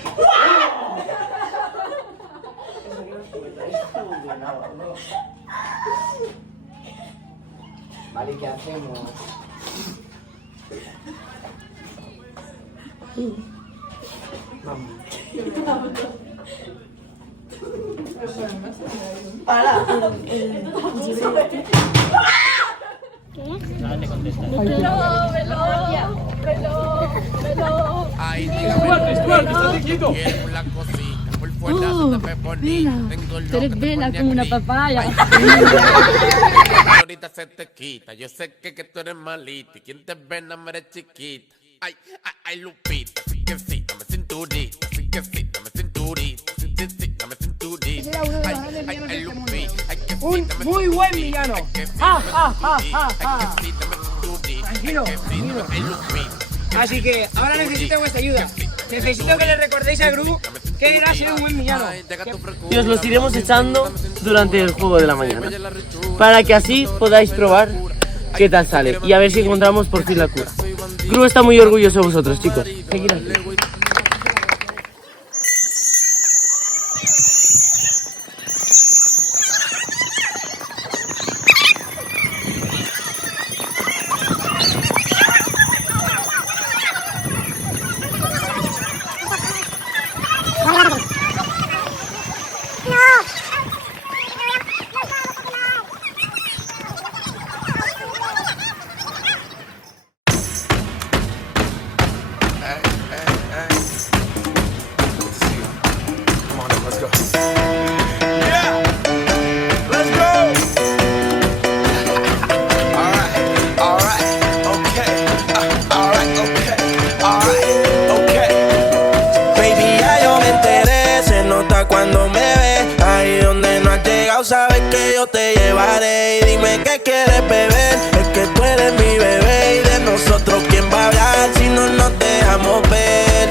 Vale, ¿qué hacemos? Vamos. Para. Nada te contesta. Ay, dígame, estate quieto. Quiero la cosita, por fuera se te ve bonita. Tengo Tú eres vela como una papaya. Ahorita se te quita. Yo sé que tú eres malita. Y quien te ve no me eres chiquita. Ay, ay, ay, Lupita. Sí que sí, dame cinturita. Sí que sí, dame cinturita. Sí que sí, dame cinturita. Ay, ay, ay, Lupita. Un muy buen villano. ¡Ja, ja, ja, ja, ja! Tranquilo, tranquilo. Así que ahora necesito vuestra ayuda. Necesito que le recordéis a Gru que irá a ser un buen villano. Y os los iremos echando durante el juego de la mañana, para que así podáis probar qué tal sale y a ver si encontramos por fin la cura. Gru está muy orgulloso de vosotros, chicos. Seguid aquí. Sabes que yo te llevaré y dime qué quieres beber. Es que tú eres mi bebé y de nosotros quién va a hablar si no nos dejamos ver.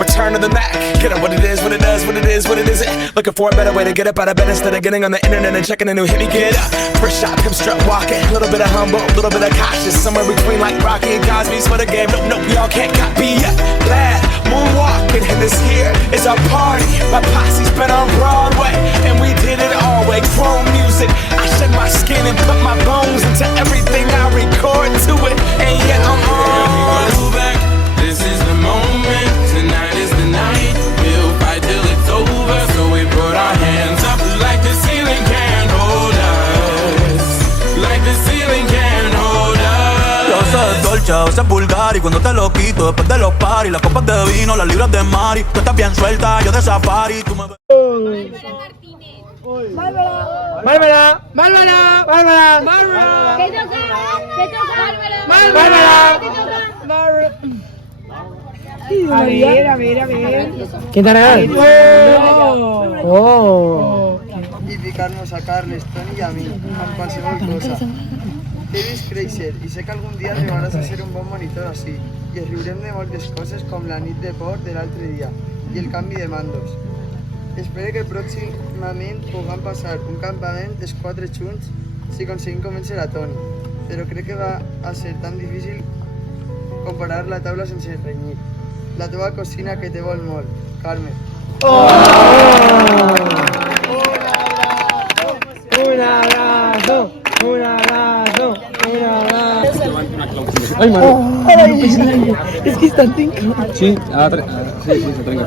Return to the Mac, get up what it is, what it does, what it is, what it isn't. Looking for a better way to get up out of bed instead of getting on the internet and checking a new hit. Me get up, first shot, pimp strut walking. A little bit of humble, a little bit of cautious. Somewhere between like Rocky and Cosby's for the game. Nope, nope, y'all can't copy yet. Glad moonwalking and this here is our party. My posse's been on Broadway and we did it all way. Chrome music, I shed my skin and put my bones into everything I record to it. And yet I'm on. This is the moment, tonight is the night. We'll fight till it's over, so we put our hands up like the ceiling can't hold us. Like the ceiling can't hold us. Yo sé dolce, a veces vulgar y cuando te lo quito después de los paris, las copas de vino, las libras de mari. Tú estás bien suelta, yo de safari, tú me ves. Bárbara, Bárbara, Bárbara, Bárbara, Bárbara. ¿Qué toca? ¿Qué toca? Bárbara, Bárbara. A ver, a ver, a ver. ¿Qué tal? Oh. I ficar-nos a Carles, Toni i a mi, amb qualsevol cosa. T'he vist créixer i sé que algun dia arribaràs a ser un bon monitor així i ens riurem de moltes coses com la nit de por de l'altre dia i el canvi de mandos. Espero que pròximament puguem passar un campament els quatre junts si aconseguim convèncer a Toni, però crec que va a ser tan difícil comparar la taula sense renyir. La teva cosina que te vol molt, Carmen. Un abrazo, un abrazo, un abrazo. Ay, madre. Es que está tinco. Sí, se trenca.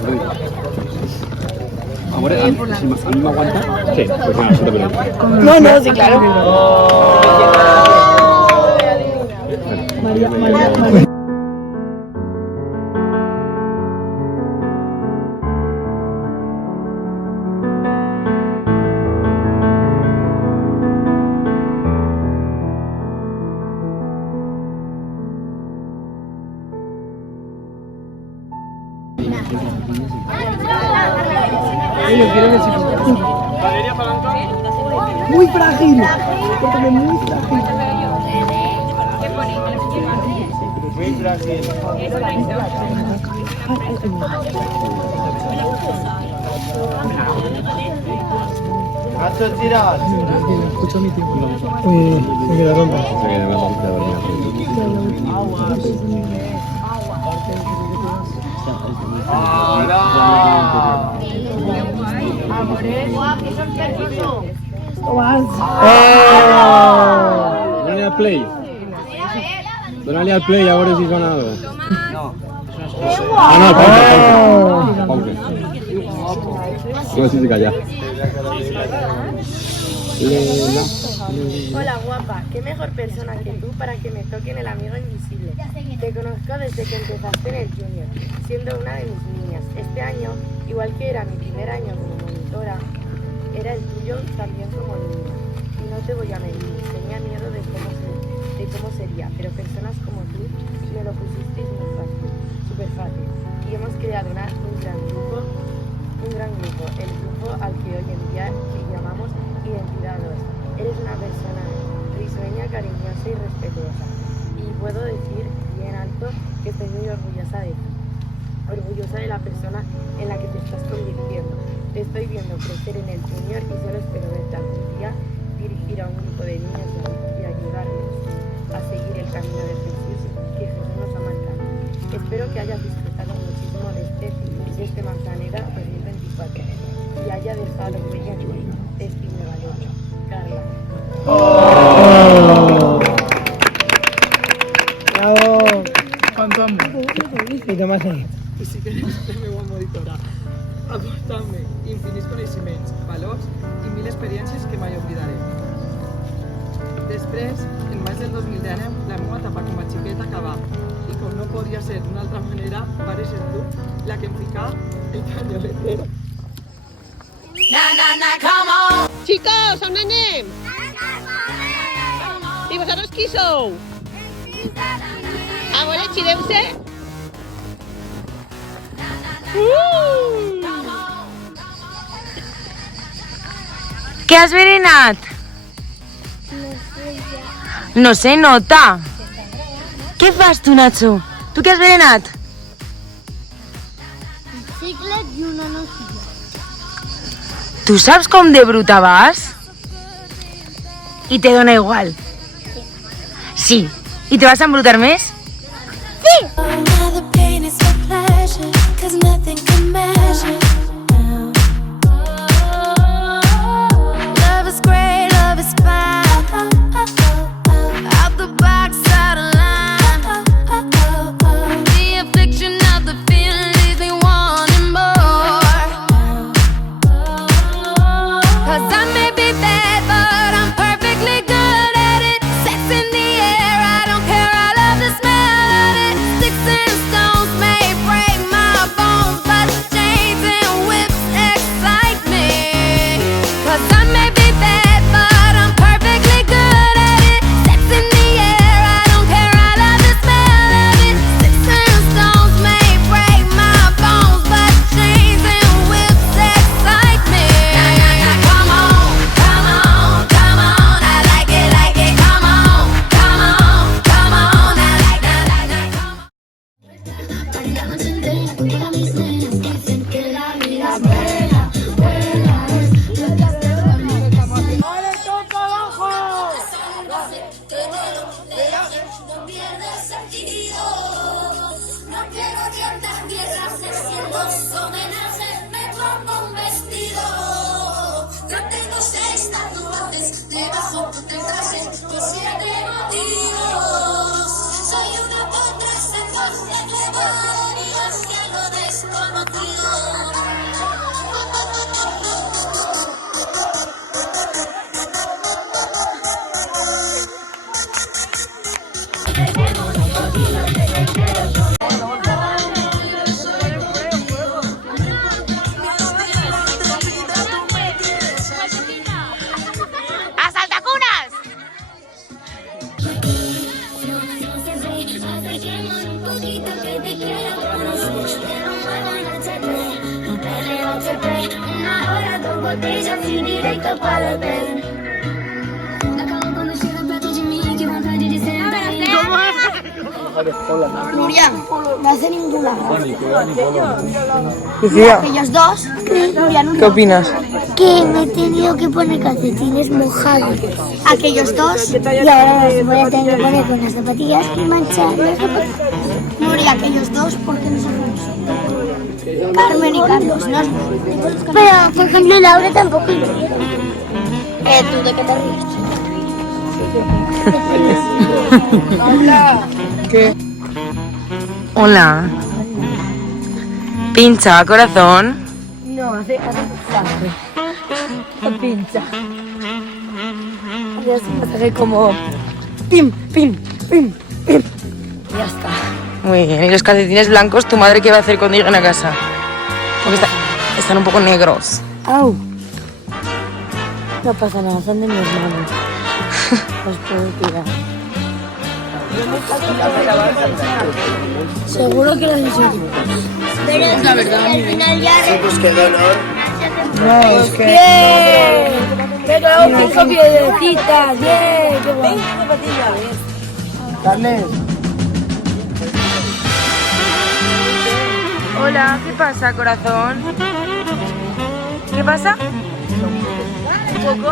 Ahora, si a mí me aguanta, sí, pues nada, no te preocupes. No, sí, claro. María. Muy frágil, porque muy frágil. Muy frágil. ¿Cuántos tiras? Escucha mi tío. Se queda ronca. Se queda ronca. Dale al play. Dale al play, ahora sí con algo. Ah, no, pausa. No, sí se calla. Hola guapa, qué mejor persona que tú para que me toquen el amigo invisible. Te conozco desde que empezaste en el junior, siendo una de mis niñas. Este año, igual que era mi primer año como monitora, era el tuyo también como niña. Y no te voy a mentir, tenía miedo de cómo sería, pero personas como tú me lo pusisteis muy fácil, súper fácil. Y hemos creado un gran grupo, el grupo al que hoy en día llamamos Identidad 2. Eres una persona risueña, cariñosa y respetuosa. Y puedo decir bien alto que estoy muy orgullosa de ti. Orgullosa de la persona en la que te estás convirtiendo. Te estoy viendo crecer en el junior y solo espero verte algún día dirigir a un grupo de niños y ayudarnos a seguir el camino de Jesús que Jesús nos ha marcado. Espero que hayas disfrutado muchísimo de este Manzanera 2024 y haya dejado huella en ti. Destino Valeria. Carla. Bravo! Quanto amor. I què m'has dit? I si queres la meva monitora, aportar-me infinits coneixements, valors i 1000 experiències que mai oblidaré. Després, en maig del 2019, la meva etapa com a xiqueta acabà i com no podia ser d'una altra manera, vares ser tu la que em fica el canyoletero. Chicos, ¿a dónde anem? ¿Y vosotros qui sou? Abuela, xireu-se? ¿Qué has berenat? No se nota. Què fas tu, Nacho? Tu què has berenat? Xiclet i una nocilla. ¿Tú sabes com de bruta vas? Y te dona igual. Sí. ¿Y te vas a embrutar més? Sí! botella, fui direito para o hotel. Acabou quando chega perto de mim, que vontade de ser. Nuria, no hace ninguna. Lucía, Aquellos dos, Nuria, ¿qué opinas? Que me he tenido que poner calcetines mojados. aquellos dos, Y ahora los voy a tener que poner con las zapatillas y manchar las zapatillas. Nuria, aquellos dos, ¿por qué no son unos? Carmen y Carlos, ¿no? Pero, por ejemplo, Laura tampoco lo quiere. ¿Tú de qué te ríes? ¿Qué? Hola. Pincha, corazón. No, hace masaje. Pincha. Hace así masaje como pim, pim, pim, pim. Y ya está. Muy bien. ¿Y los calcetines blancos, tu madre qué va a hacer cuando lleguen a casa? Porque están un poco negros. Au. No pasa nada, son de mi hermano. Los puedo tirar. Seguro que los enseño. Pero es la verdad, al final ya... Pues qué dolor. No, es que... ¡Bien! ¡Me quedo 5 piedecitas! ¡Bien! ¡Qué bueno! Carles. Hola, ¿qué pasa, corazón? ¿Qué pasa? ¿Un poco?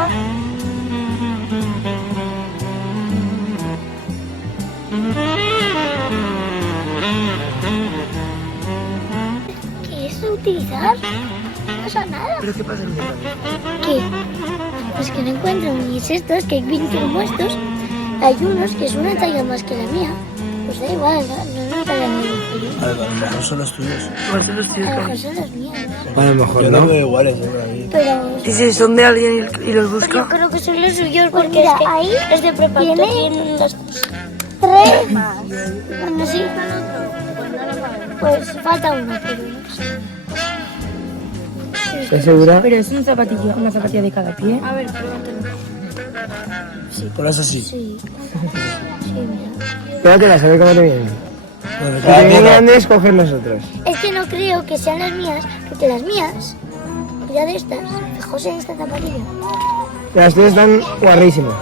¿Qué es utilizar? No pasa nada. ¿Pero qué pasa en el ¿Qué? Pues que no encuentro mis estos, que hay 20 como estos. Hay unos que es una talla más que la mía. Pues da igual, no es una talla muy diferente. A lo mejor son los tuyos. A lo mejor son los míos. A lo mejor no veo iguales, Pero ¿Y si son de alguien y los yo busca? creo que son los suyos porque es que ahí es de preparar. Tiene 2, 3. Bueno, sí. Pues falta uno, pero no sé. ¿Estás segura? Pero es una zapatilla de cada pie. A ver, pregúntale. Con eso sí. Sí. Sí, mira. Espérate, a ver cómo te vienen. Si te vienen grandes, coger los otros. Es que no creo que sean las mías, porque las mías, mira de estas, fijaos en esta zapatilla. Las tuyas están guarrísimas.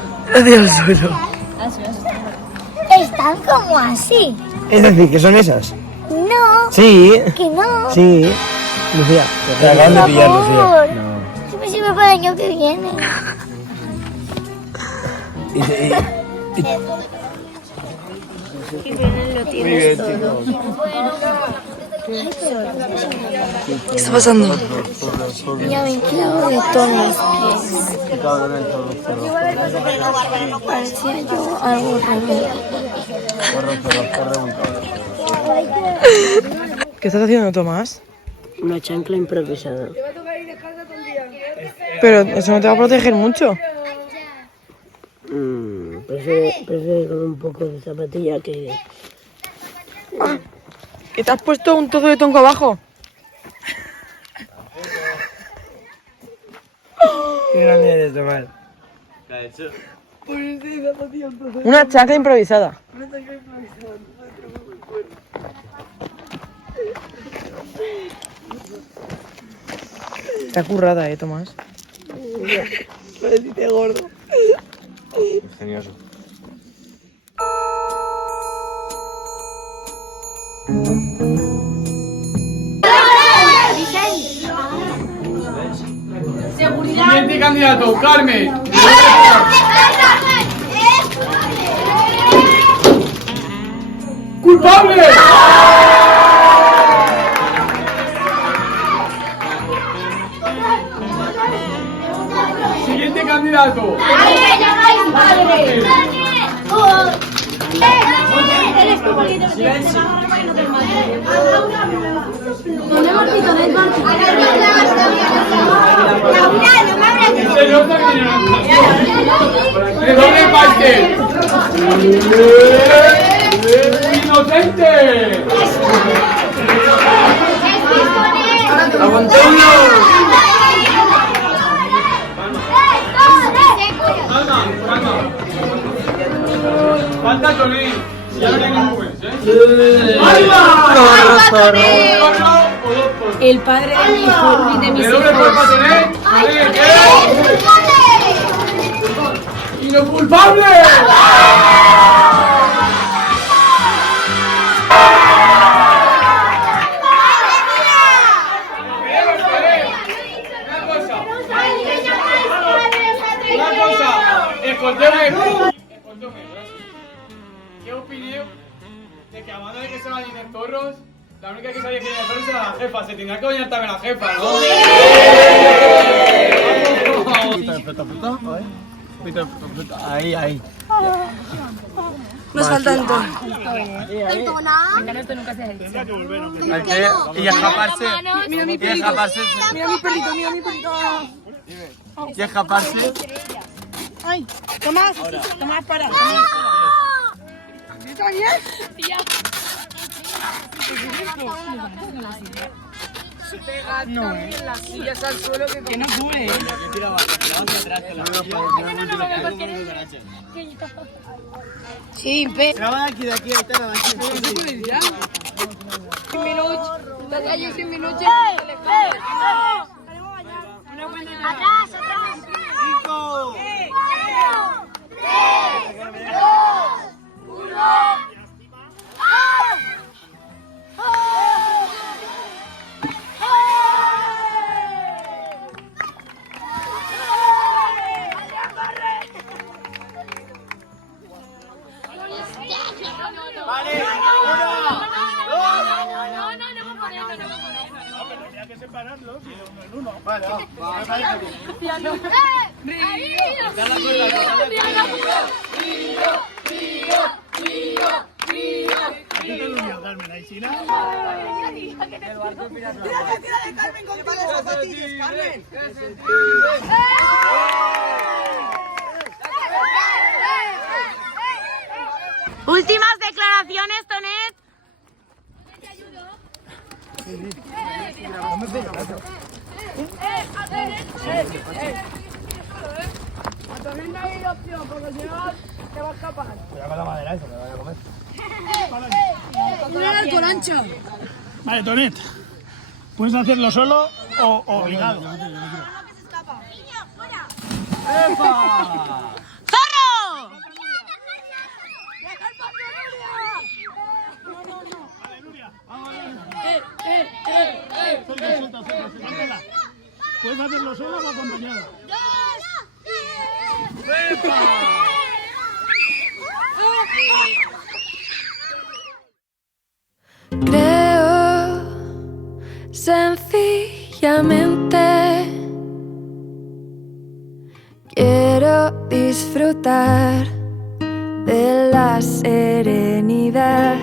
Están como así. Es decir, que son esas. No. Sí. Que no. Sí. Lucía, te acaban de pillar, Por Lucía. favor. Si me sirve para el año que viene. Muy bien, chicos. ¿Qué está pasando? Ya me clavo de todos los pies. Parecía yo algo raro. ¿Qué estás haciendo, Tomás? Una chancla improvisada. Pero eso no te va a proteger mucho. Prefiero con un poco de zapatilla que... ¿Y te has puesto un trozo de tonco abajo? Qué grande eres, Tomás. ¿Qué ha hecho? Una chancla improvisada. Está currada, Tomás. Pareciste gordo. Genioso. Siguiente candidato, Carmen. ¡Culpable! Siguiente candidato. ¿De dónde parte? ¡Inocente! ¡Aguantó uno! Falta Tony. Ya no hay ningún juez, El padre de mi hijo y de mis ¿De dónde fue hijos. para Tony? ¡Inoculpable! Es que a mano de que se bañen zorros, la única que sabía que tenía zorros era la jefa. Se tendrá que bañar también la jefa, ¿no? Ahí. Nos falta el tono. Esto nunca se ha hecho. Y escaparse. Mira mi perrito. Mira mi perrito, mira mi perrito. Y escaparse. Ay, Tomás, para. ¿Está bien? No, las sillas al suelo que no sube. Sí, Graba de aquí, ahí está la aquí. 5 minutos. Te calles 5 minutos. Atrás. 5, 3, 2, 1. Vale, 1, 2. Habría que separarlos en uno. Vale, va. Carmen, ahí sí, ¿no? Tírale, Carmen, contigo. Carmen. Últimas declaraciones, Tonet. A Tonet no hay opción, porque si no te va a escapar. Cuidado con la madera, eso me lo voy a comer. Una alcorancha. Vale, Tonet. Puedes hacerlo solo o obligado. ¡Epa! ¡Zorro! Suelta. Puedes hacerlo solo o acompañado. Creo sencillamente quiero disfrutar de la serenidad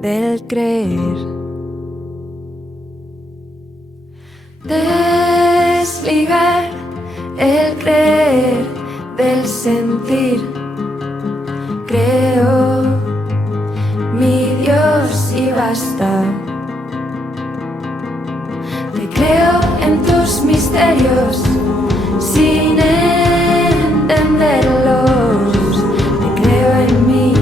del creer. Desligar el creer del sentir. Creo mi Dios y basta. Te creo en tus misterios sin entenderlos. Te creo en mí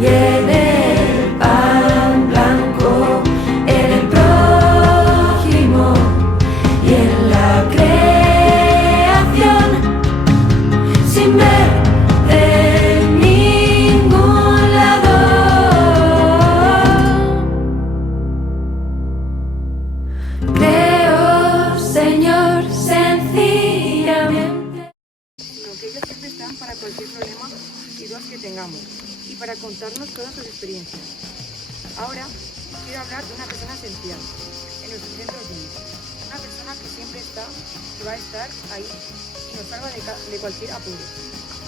y en el pan blanco, en el prójimo y en la creación, sin ver de ningún lado. Creo, Señor, sencillamente. Sino que ellos siempre están para cualquier problema y dudas que tengamos y para contarnos todas sus experiencias. Ahora quiero hablar de una persona esencial en nuestro centro de niños. Una persona que siempre está, que va a estar ahí y nos salva de cualquier apuro.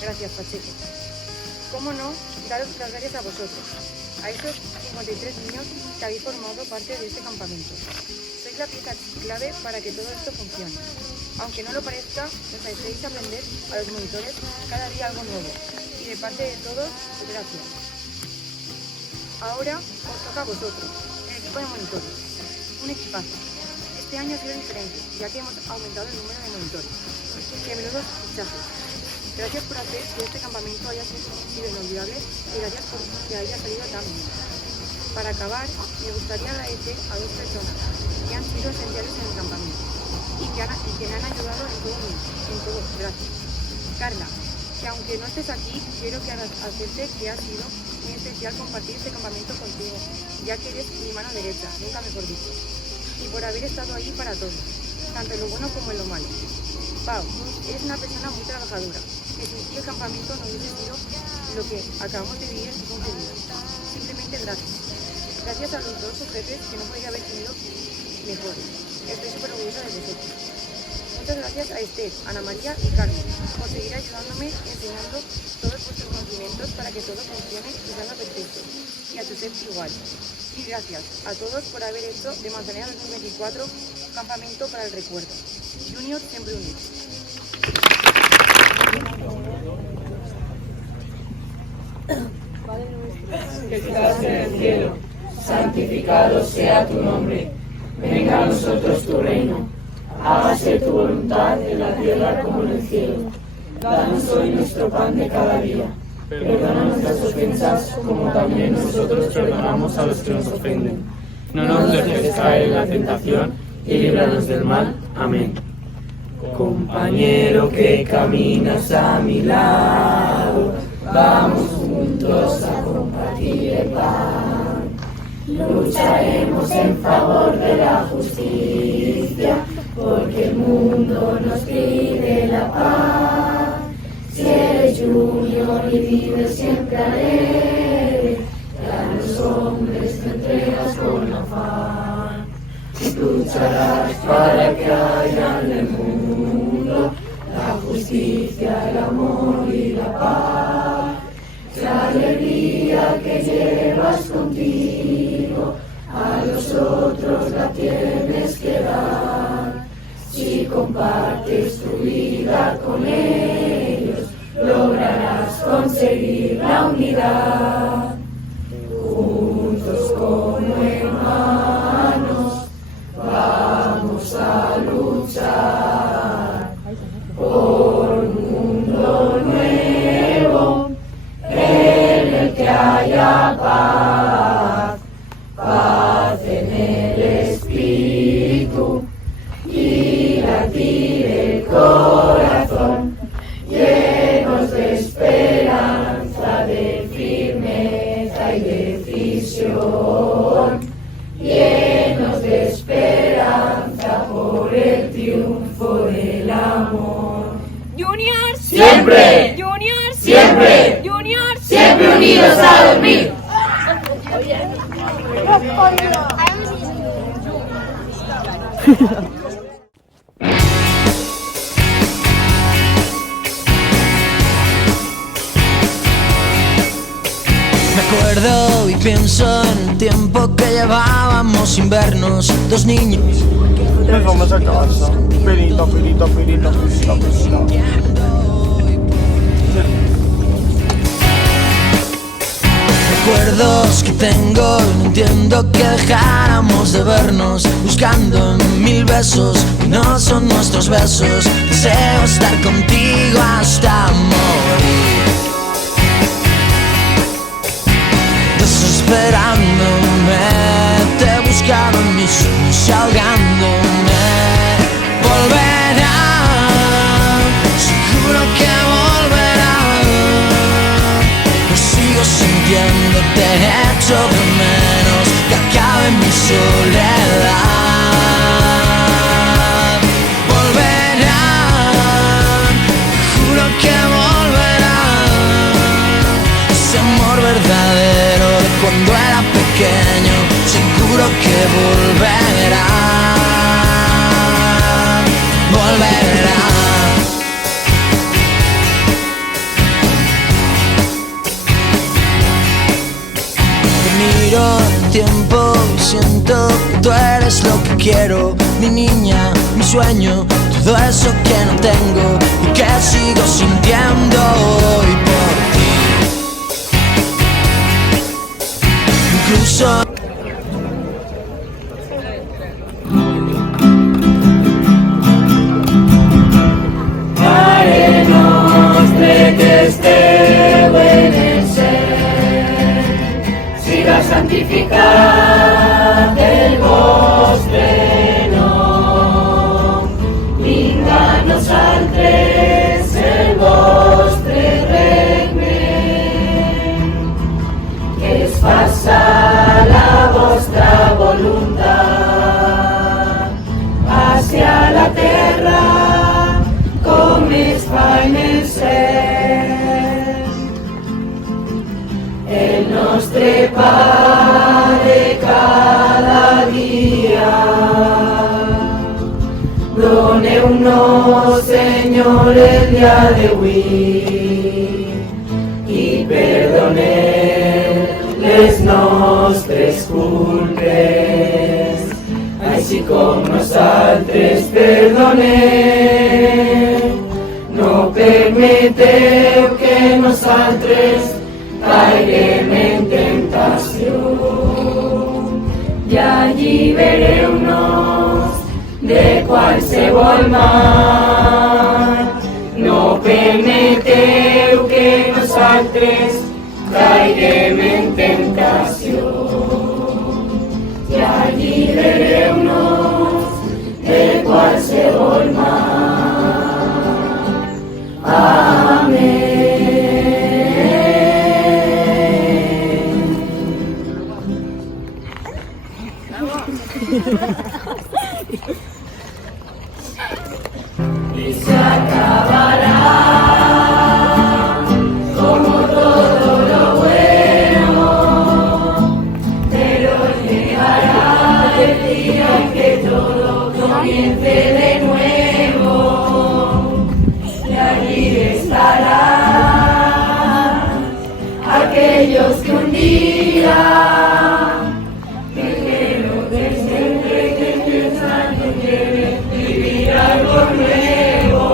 Gracias, Pacheco. ¿Cómo no daros las gracias a vosotros, a esos 53 niños que habéis formado parte de este campamento? Sois la pieza clave para que todo esto funcione. Aunque no lo parezca, nos hacéis aprender a los monitores cada día algo nuevo. Y de parte de todos, gracias. Ahora os toca a vosotros, el equipo de monitores. Un equipazo. Este año ha sido diferente, ya que hemos aumentado el número de monitores. ¡Qué menudos fichajes! Gracias por hacer que este campamento haya sido inolvidable y gracias por que haya salido tan bien. Para acabar, me gustaría agradecer a dos personas que han sido esenciales en el campamento y que me han ayudado en todo. Gracias. Carla, que aunque no estés aquí, quiero que hacerte que ha sido muy especial compartir este campamento contigo, ya que eres mi mano derecha, nunca mejor dicho, y por haber estado ahí para todos, tanto en lo bueno como en lo malo. Pau, eres una persona muy trabajadora, que sin ti el campamento no hubiese sido lo que acabamos de vivir en 15 días. gracias. Gracias a los dos sujetos que no podría haber tenido mejores. Estoy súper orgullosa de vosotros. Muchas gracias a Esther, Ana María y Carmen por seguir ayudándome enseñando todos vuestros conocimientos para que todo funcione y salga perfecto. Y a Josep igual. Y gracias a todos por haber hecho de Manzanera 2024 un campamento para el recuerdo. Junior siempre unidos. Que estás en el cielo, santificado sea tu nombre. Venga a nosotros tu reino. Hágase tu voluntad en la tierra como en el cielo. Danos hoy nuestro pan de cada día. Perdona nuestras ofensas como también nosotros perdonamos a los que nos ofenden. No nos dejes caer en la tentación y líbranos del mal. Amén. Compañero que caminas a mi lado, vamos juntos a compartir el pan. Lucharemos en favor de la justicia, porque el mundo nos pide la paz. Si eres junior y vives siempre alegre, y a los hombres te entregas con afán. Lucharás para que haya en el mundo la justicia, el amor y la paz. La alegría que llevas contigo, a los otros la tienes que dar. Si compartes tu vida con ellos, lograrás conseguir la unidad. Juntos como hermanos, vamos a luchar por un mundo nuevo en el que haya paz, paz en el espíritu y latir el corazón, llenos de esperanza, de firmeza y decisión, llenos de esperanza por el triunfo del amor. Junior siempre, Junior siempre, Junior siempre unidos a dormir. Me acuerdo y pienso en el tiempo que llevábamos sin vernos, dos niños. Nos vamos a casa. Perito, perito, perito, perito, perito. Recuerdos que tengo y no entiendo que dejáramos de vernos, buscando en mil besos y no son nuestros besos. Deseo estar contigo hasta morir, desesperándome, te buscaba en mis sueños y ahogándome. Volverá, seguro que volverá. Pero sigo sintiéndote, echo de menos que acabe mi soledad. Volverá, juro que volverá. Ese amor verdadero de cuando era pequeño, seguro que volverá. Volverá. Te miro el tiempo y siento que tú eres lo que quiero, mi niña, mi sueño, todo eso que no tengo y que sigo sintiendo hoy por ti. Incluso Pare nostre que esteu en el cel, siga santificat el vostre nom, vinga a nosaltres el vostre regne, que es faça la vostra voluntat, hacia la terra com es fa en el cel. El nostre pa Llibereu-nos, Senyor, el dia d'avui i perdoneu les nostres culpes, així com nosaltres perdonem. No permeteu que nosaltres caiguem en tentació i allibereu-nos de qualsevol mal. No permeteu que nosaltres caiguem en tentació i allibereu-nos de qualsevol mal. Amén. Y se acabará como todo lo bueno, pero llegará el día en que todo comience de nuevo y allí estarán aquellos que un día algo nuevo,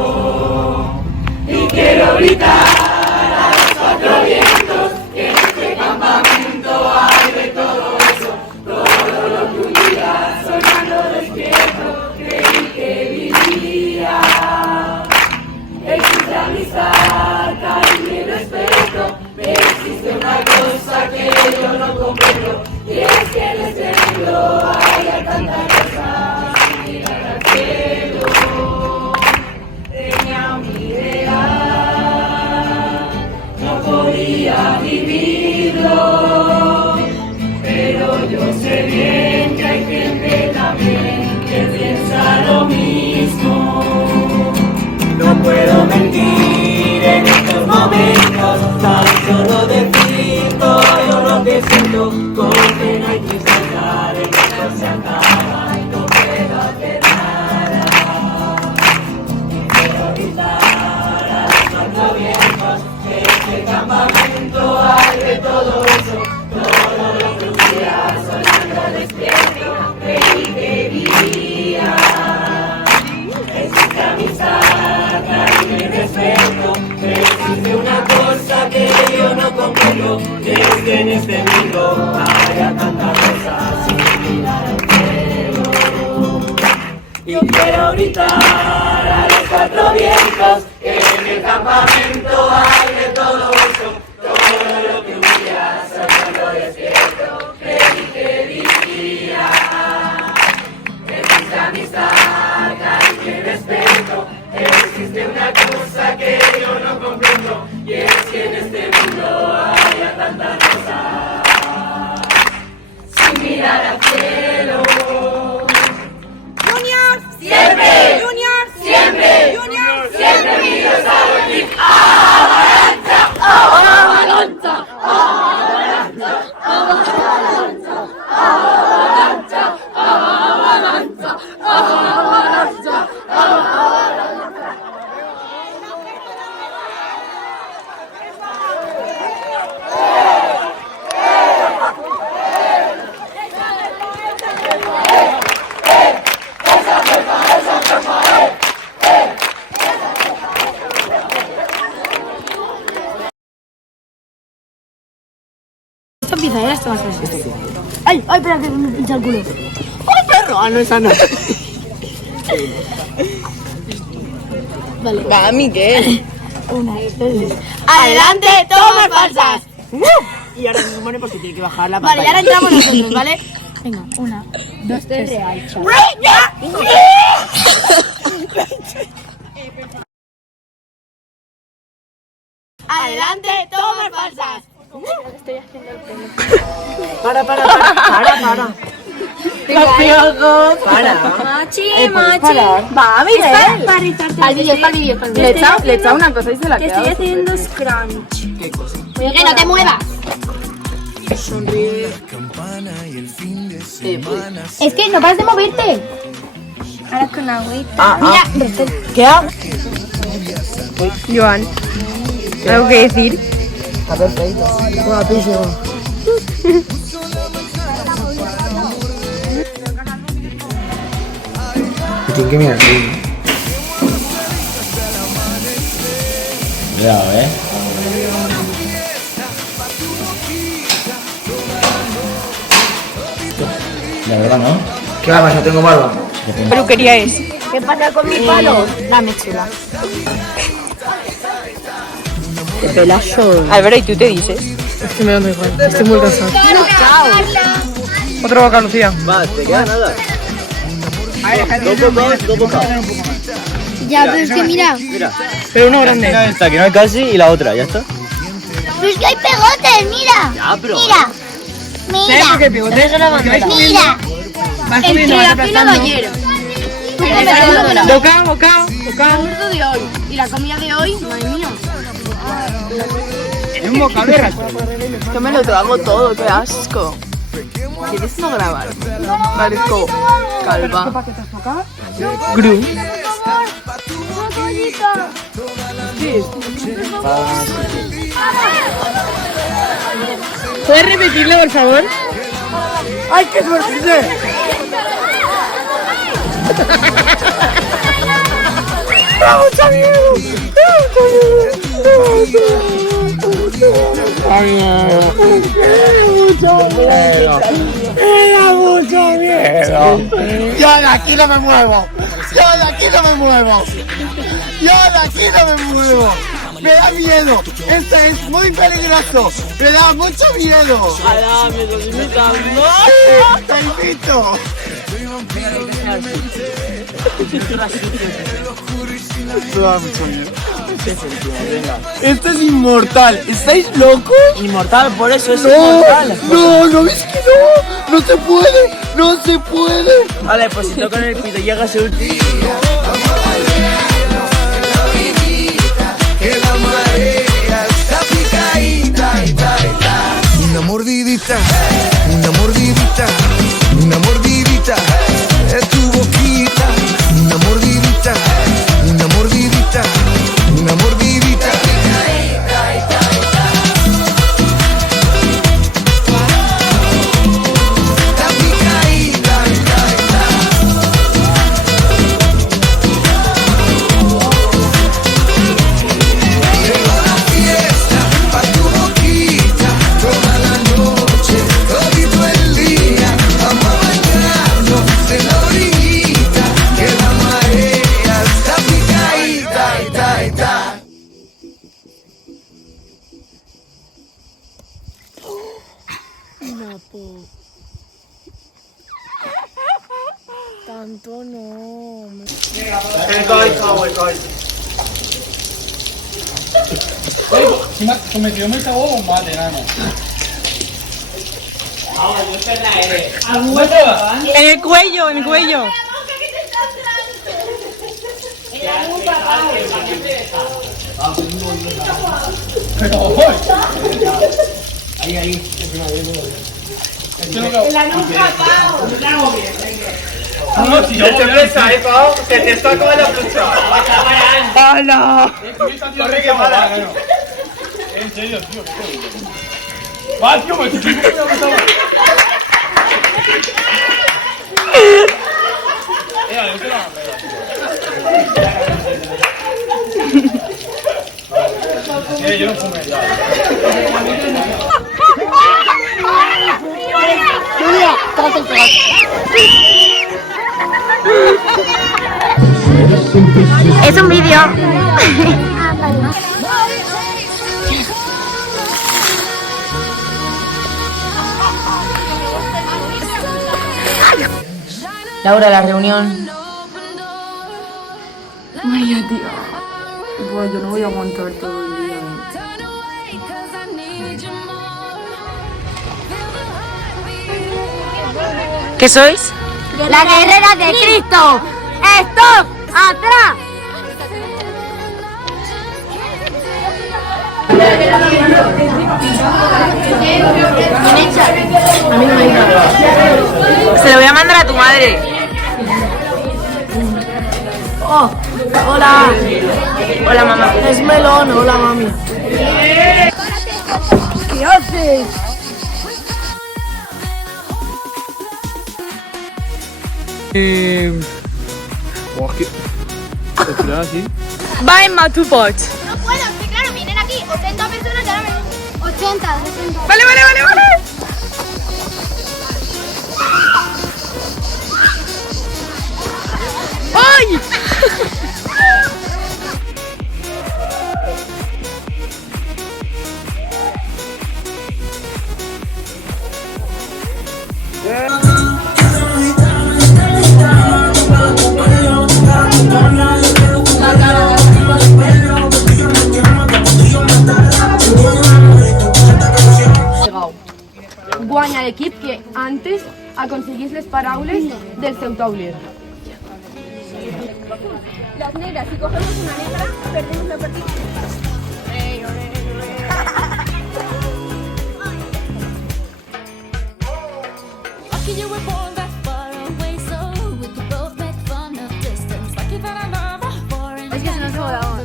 y quiero gritar a los cuatro vientos que en este campamento hay de todo eso, todo lo que un día soñando despierto creí que vivía. Existe amistad, cariño y respeto, pero existe una cosa que yo no comprendo, y es que en este mundo haya tantas cosas sin mirar al cielo. Tenía un ideal, no podía vivirlo, pero yo sé bien que hay gente también que piensa lo mismo. No puedo mentir en estos momentos, tan solo decir todo lo que siento, con pena hay que saltar, el esto se acaba y no puedo hacer nada. Quiero gritar a los cuatro vientos que en este campamento hay de todo eso, todo lo que un día soñando despierto creí que vivía. Existe amistad, cariño y respeto, pero existe una cosa que yo no comprendo, que es que en este mundo haya tantas cosas sin mirar al cielo. Y quiero gritar a los cuatro vientos que en el campamento hay de todo eso, todo lo que un día soñando despierto creí que vivía. Existe amistad, cariño y respeto, pero existe una cosa que yo no comprendo, y es que en este mundo haya tantas cosas sin mirar al cielo. Junior, siempre, Junior, siempre, Junior, siempre mi Dios a ti. Avalancha, avalancha, avalancha, avalancha, avalancha, avalancha, avalancha, avalancha. Esto empieza, esto va a ser. Ay, ay, espera que me pincha el culo. ¡Ay, perro! Ah, no, esa no. Vale. Va, Miguel. Una, dos, tres. ¡Adelante, tomas falsas! Y ahora se supone porque tiene que bajar la Vale, pantalla. y ahora entramos nosotros, ¿vale? Venga, una, dos, tres. ¡Adelante, tomas falsas! Estoy haciendo el pelo. Para. Para. Machi, ¿puedes parar? Va, Miguel. Al vídeo, está el vídeo. Le he echado una cosa y se la ha Que quedado. estoy haciendo scrunch. ¿Qué cosa? Miguel, no te muevas. Sonríe. Es que no paras de moverte. Ahora con agüita. Mira, ¿Qué ha? Joan, ¿algo que decir? Está perfecto. Guapísimo. Tiene que mirar aquí. Cuidado, La verdad, ¿no? ¿Qué va? No tengo barba. ¿Qué peluquería es? ¿Qué pasa con mi palo? Dame, chula. Qué pelazo. Álvaro, ¿y tú te dices? Estoy me dando igual. Estoy muy cansado. Otro boca, Lucía. Va, te queda nada. Dos bocados. Ya, pero es que mira. Mira. Pero uno grande. Esta, que no hay casi, y la otra, ¿ya está? Pero es que hay pegotes, mira. Ya, pero... Mira. ¿Sabes por qué pegotes? Mira. Vas subiendo, vas aplastando. Bocado, bocado, bocado. de hoy. Y la comida de hoy, madre mía. Es un bocado de rato. Yo me lo trago todo, qué asco. ¿Quieres no grabar? Parezco calva. Gru. ¿Puedes repetirlo, por favor? ¡Ay, qué suerte! ¡Da mucho miedo! ¡Da mucho miedo! ¡Yo de aquí no me muevo! ¡Yo de aquí no me muevo! ¡Yo de aquí no me muevo! ¡Me da miedo! ¡Esto es muy peligroso! ¡Me da mucho miedo! ¡Hala, me estás imitando! ¡Sí! ¡Te invito! Esto es inmortal. ¿Estáis locos? Inmortal, por eso es No, inmortal. no, no ves que no. No se puede. No se puede. Vale, pues si toco en el pito llega ese último. Que la marea está picadita, una mordidita, una mordidita, una mordidita de tu boquita, una mordidita, una mordidita, una mordidita. Tanto no. Si me dio me cago o mate, nano. En el cuello, en el cuello. Ahí. La nunca pago, no hago bien. No, si yo presa, Pau, que te está con la plancha. ¡Hala! Corre que para. En serio, tío. Va, tío, me estoy yo no fumé ya. Julia, tócate el pegote. Es un vídeo. Laura, la reunión. Vaya tío. Bueno, yo no voy a aguantar todo el día. ¿Qué sois? La guerrera de Cristo. ¡Stop! ¡Atrás! Se lo voy a mandar a tu madre. Hola. Hola, mamá. Es melón, hola, mami. ¿Qué haces? Espera, sí. Va en my two pots. No puedo, es que claro, vienen aquí 80 personas y ahora ven 80. Vale. ¡Ay! Guanya l'equip que antes aconseguís les paraules del seu tauler. Las negras, si cogemos una negra, perdemos la partida. Es que se nos va la hora.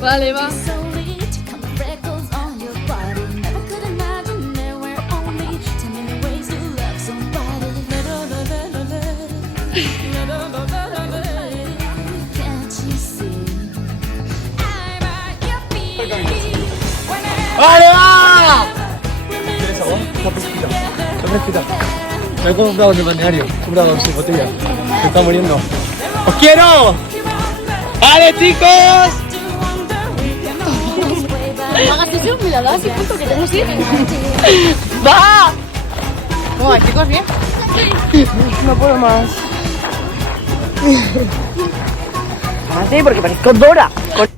Vale, va. ¡Vale, va! ¿Tienes agua? Está fresquita. Está fresquita. Me he comprado en el balneario. He comprado su botella. Se está muriendo. ¡Os quiero! ¡Vale, chicos! Hagas eso, me la das y punto, que tengo 7. ¡Va! ¿Cómo va, chicos? ¿Bien? No puedo más. Así, porque parezco Dora. Con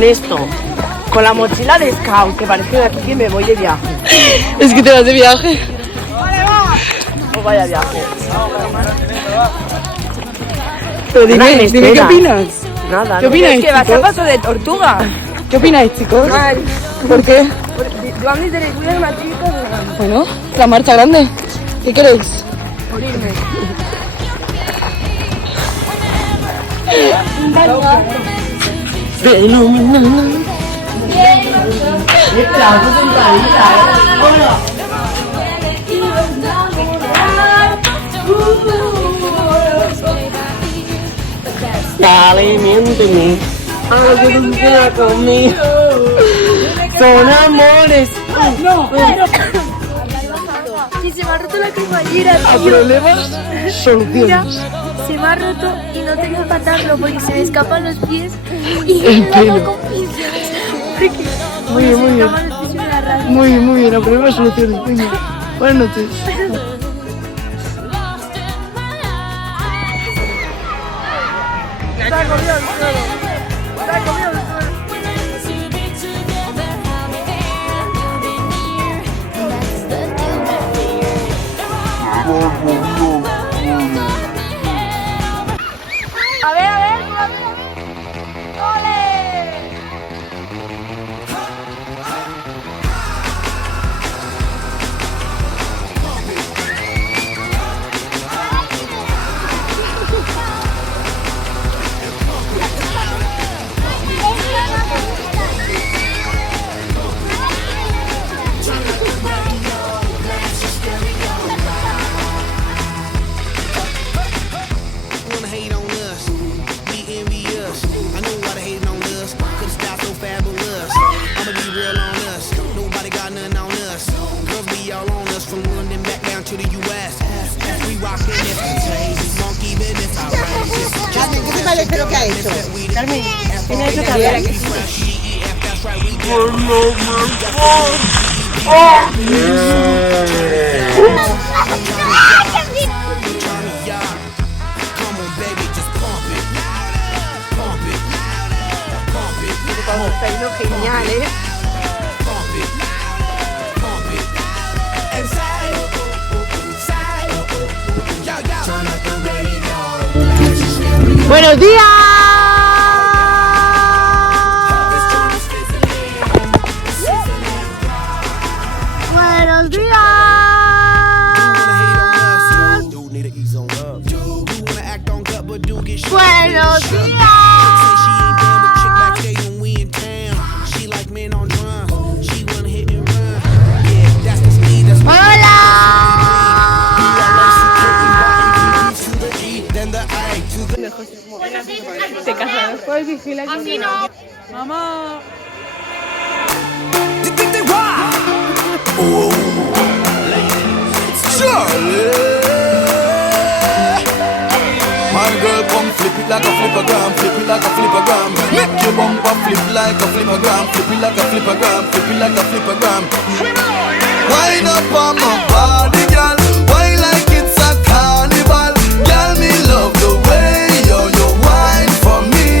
esto, con la mochila de Scout, que parece de aquí que me voy de viaje. Es que te vas de viaje. No vaya viaje. Pero dime qué opinas. Nada. ¿Qué opináis, Es que vas a chicos? paso de tortuga. ¿Qué opináis, chicos? Mal. ¿Por qué? Joan dice que cuida una chica de Bueno, la marcha grande. ¿Qué queréis? morirme. Fenomenal. Dale, miénteme. Algo que tú quieras conmigo. Son amores. No, Si se me ha roto la cremallera, ¿A tío. problemas? Mira, Soluciones. se me ha roto y no tengo para atarlo porque se me escapan los pies y El me pelo. hago con pinceles. Porque Muy bien, muy bien. se me escapan los pies y me la rasgo. Muy bien. A problemas, soluciones. Venga. Buenas noches. Se ha comido el suelo. Se ha comido el suelo. A ver, ¡ole! Wanna hate on us, be envious. I know why they hating on us, 'cause the style so fabulous. I'ma be real on us, nobody got nothing on us. Girls be all on us from London back down to the US. As we rockin' this contagious, monkey business outrageous. Carmen, ¿qué te parece lo que ha hecho? Carmen, ¿quién ha hecho Carmen? Está yendo genial, ¿eh? ¡Buenos días! ¡Buenos días! ¡Buenos días! ¿Te casas? Pues vigila. Así no. Mamá. My girl, come flip it like a flippergram, flip it like a flippergram. Make your bumper flip like a flippergram, flip it like a flippergram, flip it like a flippergram. Wind up on my body, girl. Wine like it's a carnival. Girl, me love the way you wine for me.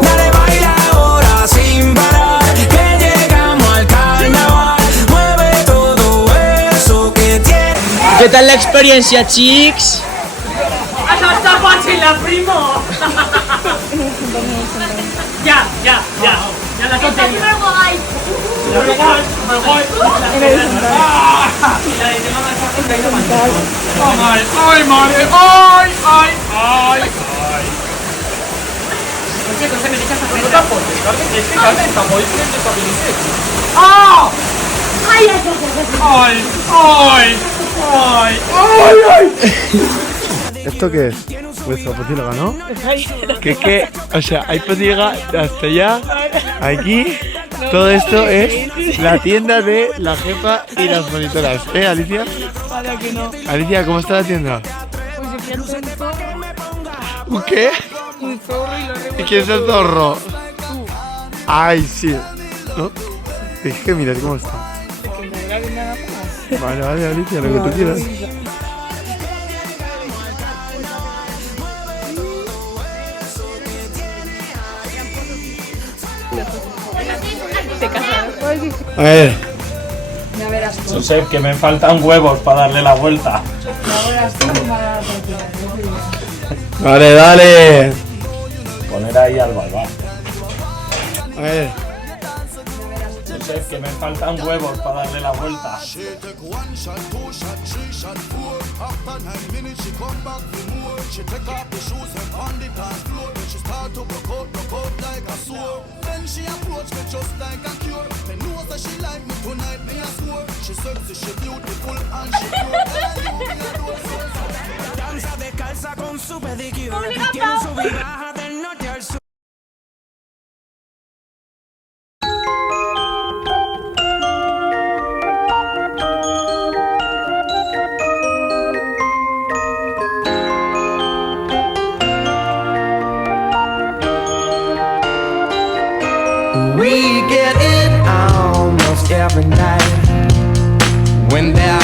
Dale, baila ahora sin parar, que llegamos al carnaval. Mueve todo eso que tienes. ¿Qué tal la experiencia, chicos? ¡Hasta fácil la primo! Ya la conté. ¡Super guay! ¡Ay, madre! ¡Ay! ¿Esto qué es? Vuestra pocilga, ¿no? Que, o sea, hay pocilga hasta allá, aquí. Todo esto es la tienda de la jefa y las monitoras. Alicia? Para que no. Alicia, ¿cómo está la tienda? Pues yo quiero un zorro. ¿Un qué? Un zorro y lo ¿Y quién es el zorro? Ay, sí. ¿No? Es que mira cómo está. Vale, Alicia, lo que tú quieras. ¿Te casas? Pues vigila. A ver. Ya verás tú. Josep, que me faltan huevos para darle la vuelta. Ya verás tú cómo va la partida. Dale. Poner ahí al balbán. A ver. Josep, que me faltan huevos para darle la vuelta. Danza descalza con su pedicure. Tiene su viraja del norte al sur. We get it almost every night when there